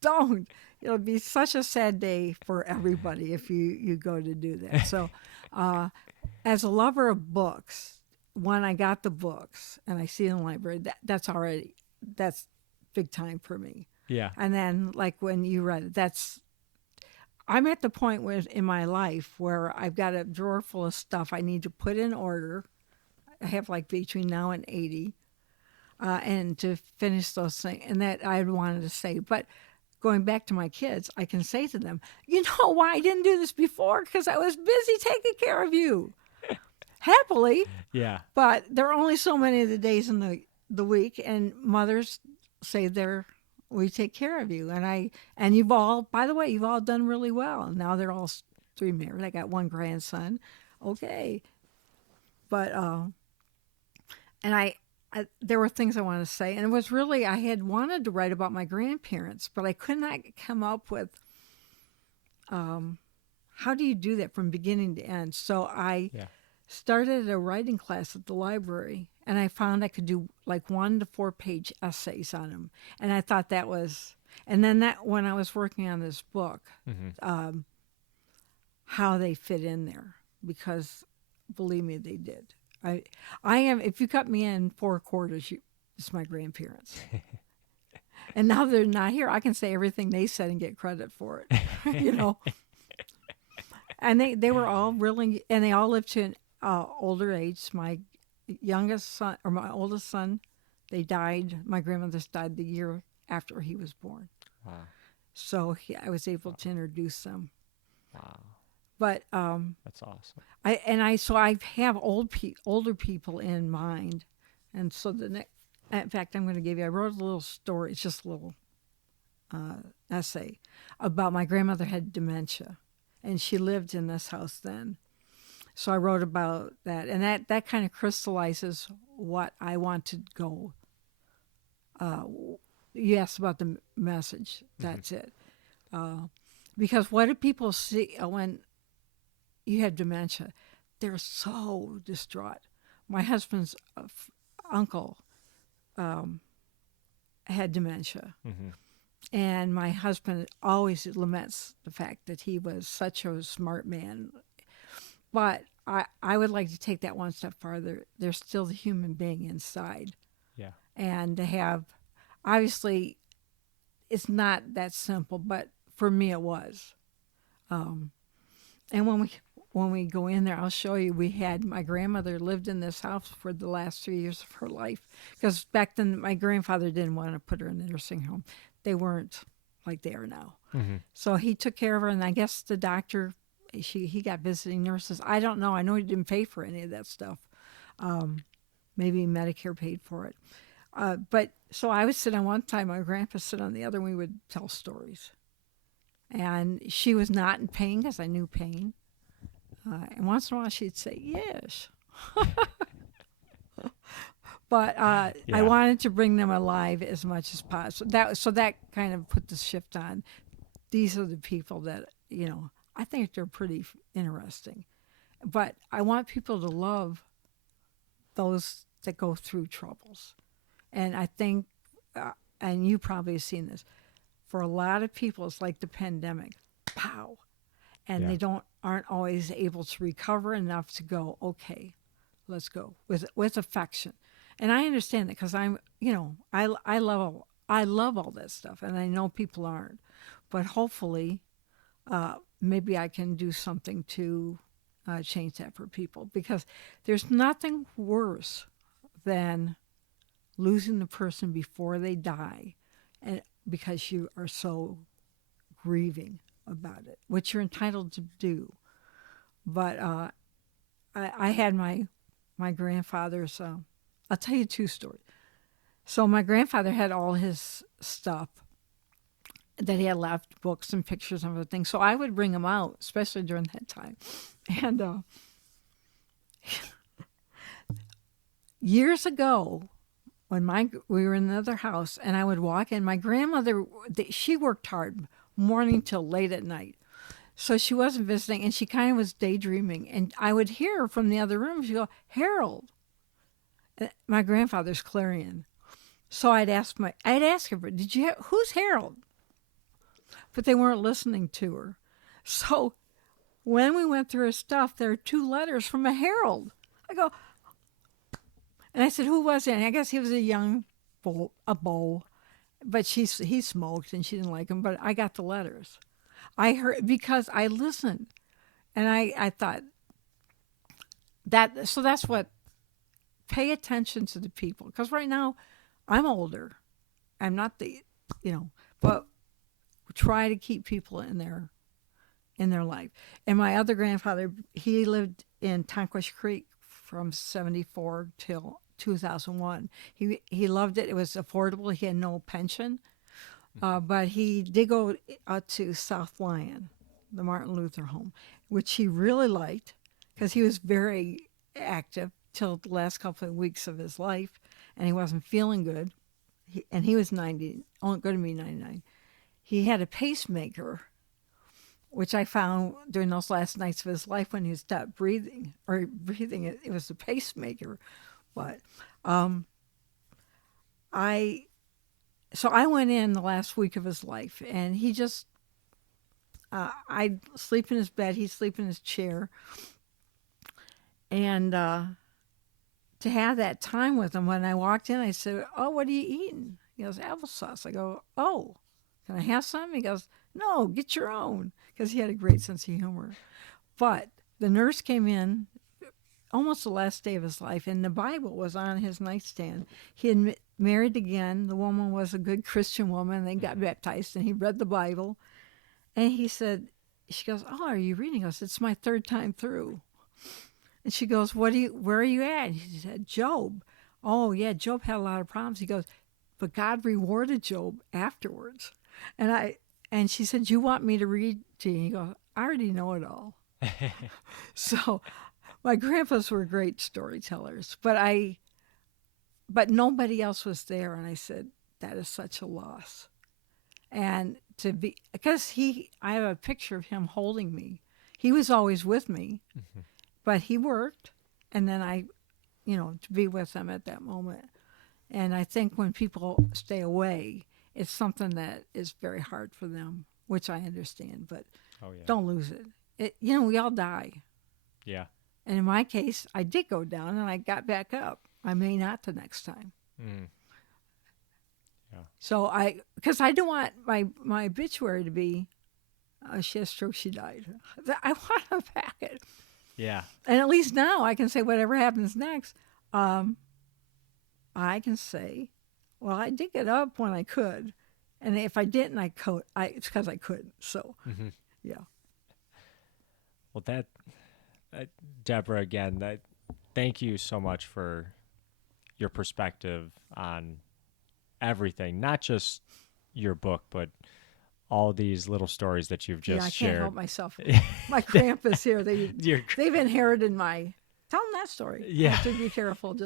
Don't. It'll be such a sad day for everybody if you go to do that. So as a lover of books, when I got the books and I see in the library, that's big time for me. Yeah. And then like when you read it, I'm at the point in my life where I've got a drawer full of stuff I need to put in order. I have like between now and 80. And to finish those things, and that I wanted to say. But going back to my kids, I can say to them, you know why I didn't do this before? Because I was busy taking care of you. Happily. Yeah. But there are only so many of the days in the week, and mothers say we take care of you. And you've all, by the way, you've all done really well. And now they're all 3 married. I got 1 grandson. Okay. But, there were things I wanted to say, and it was really, I had wanted to write about my grandparents, but I could not come up with how do you do that from beginning to end. So I started a writing class at the library, and I found I could do like 1 to 4 page essays on them, and I thought that was, and then that when I was working on this book, how they fit in there, because believe me, they did. I am. If you cut me in 4 quarters, it's my grandparents. And now they're not here. I can say everything they said and get credit for it. You know. And they were all really, and they all lived to an older age. My youngest son, or my oldest son, they died. My grandmother's died the year after he was born. Wow. So I was able to introduce them. Wow. But that's awesome. I have older people in mind, and so in fact, I'm going to give you. I wrote a little story. It's just a little essay about my grandmother had dementia, and she lived in this house then. So I wrote about that, and that kind of crystallizes what I want to go. You asked about the message. That's it. Because what do people see when you have dementia? They're so distraught. My husband's uncle had dementia. And my husband always laments the fact that he was such a smart man. But I would like to take that one step farther. There's still the human being inside. Yeah. And to have, obviously, it's not that simple, but for me it was. And when we go in there, I'll show you, my grandmother lived in this house for the last 3 years of her life. Because back then, my grandfather didn't want to put her in a nursing home. They weren't like they are now. So he took care of her, and I guess the doctor, he got visiting nurses. I don't know. I know he didn't pay for any of that stuff. Maybe Medicare paid for it. But so I would sit on one side, my grandpa sit on the other, and we would tell stories. And she was not in pain because I knew pain. And once in a while she'd say, yes. But I wanted to bring them alive as much as possible. That kind of put the shift on. These are the people that, I think they're pretty interesting. But I want people to love those that go through troubles. And I think, and you probably have seen this, for a lot of people, it's like the pandemic. Pow. And they aren't always able to recover enough to go, okay, let's go with affection. And I understand that because I'm, I love all that stuff, and I know people aren't. But hopefully, maybe I can do something to change that for people, because there's nothing worse than losing the person before they die, and because you are so grieving about it, which you're entitled to do. But I had my grandfather's. I'll tell you two stories. So my grandfather had all his stuff that he had left, books and pictures and everything. So I would bring them out, especially during that time. And years ago, when we were in another house, and I would walk in, my grandmother, she worked hard, morning till late at night. So she wasn't visiting, and she kind of was daydreaming. And I would hear her from the other room. She'd go, "Harold." My grandfather's clarion. So I'd ask her, "Who's Harold?" But they weren't listening to her. So when we went through her stuff, there are 2 letters from a Harold. I go, and I said, "Who was it?" And I guess he was a young beau, but he smoked and she didn't like him. But I got the letters. I heard, because I listened, and I thought that. So that's what. Pay attention to the people, because right now I'm older. I'm not but try to keep people in their life. And my other grandfather, he lived in Tonquash Creek from 1974 till 2001. He loved it. It was affordable. He had no pension, but he did go out to South Lyon, the Martin Luther home, which he really liked, because he was very active till the last couple of weeks of his life, and he wasn't feeling good. He was 90, going to be 99. He had a pacemaker, which I found during those last nights of his life when he stopped breathing. It was the pacemaker. But I went in the last week of his life, and he just, I'd sleep in his bed, he'd sleep in his chair, and to have that time with him. When I walked in, I said, "Oh, what are you eating?" He goes, "Applesauce." I go, "Oh, can I have some?" He goes, "No, get your own," because he had a great sense of humor. But the nurse came in almost the last day of his life, and the Bible was on his nightstand. He had married again. The woman was a good Christian woman. They got baptized, and he read the Bible. And she goes, "Oh, are you reading?" I said, "It's my 3rd time through." And she goes, where are you at? And he said, "Job." "Oh, yeah, Job had a lot of problems." He goes, "But God rewarded Job afterwards." And she said, "You want me to read to you?" He goes, "I already know it all." So my grandpas were great storytellers, but nobody else was there. And I said, that is such a loss. And because I have a picture of him holding me. He was always with me. Mm-hmm. But he worked, and then to be with them at that moment. And I think when people stay away, it's something that is very hard for them, which I understand, but don't lose it. We all die. Yeah. And in my case, I did go down, and I got back up. I may not the next time. Mm. Yeah. So because I don't want my obituary to be, she had a stroke, she died. I want to pack it. Yeah. And at least now I can say whatever happens next, I can say, well, I did get up when I could. And if I didn't, it's because I couldn't. So, yeah. Well, Debra, again, thank you so much for your perspective on everything, not just your book, but all these little stories that you've just shared. I can't help myself. My grandpa's here. They've inherited tell them that story. Yeah. I have to be careful.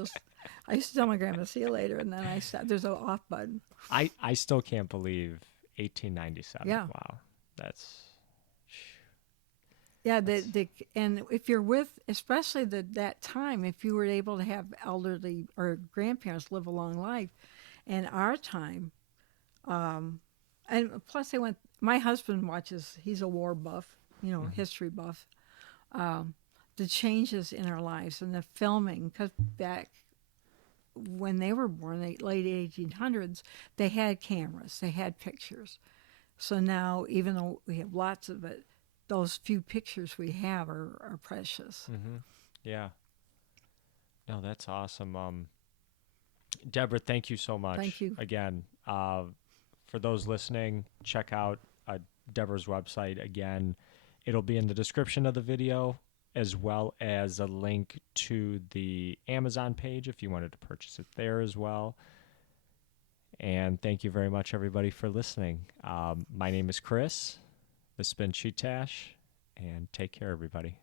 I used to tell my grandpa, "See you later," and then there's an off button. I still can't believe 1897. Yeah. Wow. That's... Yeah, and if you're especially that time, if you were able to have elderly or grandparents live a long life, and our time, and plus my husband he's a war buff, history buff, the changes in our lives and the filming, because back when they were born, the late 1800s, they had cameras, they had pictures. So now, even though we have lots of it, those few pictures we have are precious. Mm-hmm. Yeah. No, that's awesome. Deborah, thank you so much. Thank you. Again, for those listening, check out Deborah's website. Again, it'll be in the description of the video, as well as a link to the Amazon page if you wanted to purchase it there as well. And thank you very much, everybody, for listening. My name is Chris. This has been Chee-Tash, and take care, everybody.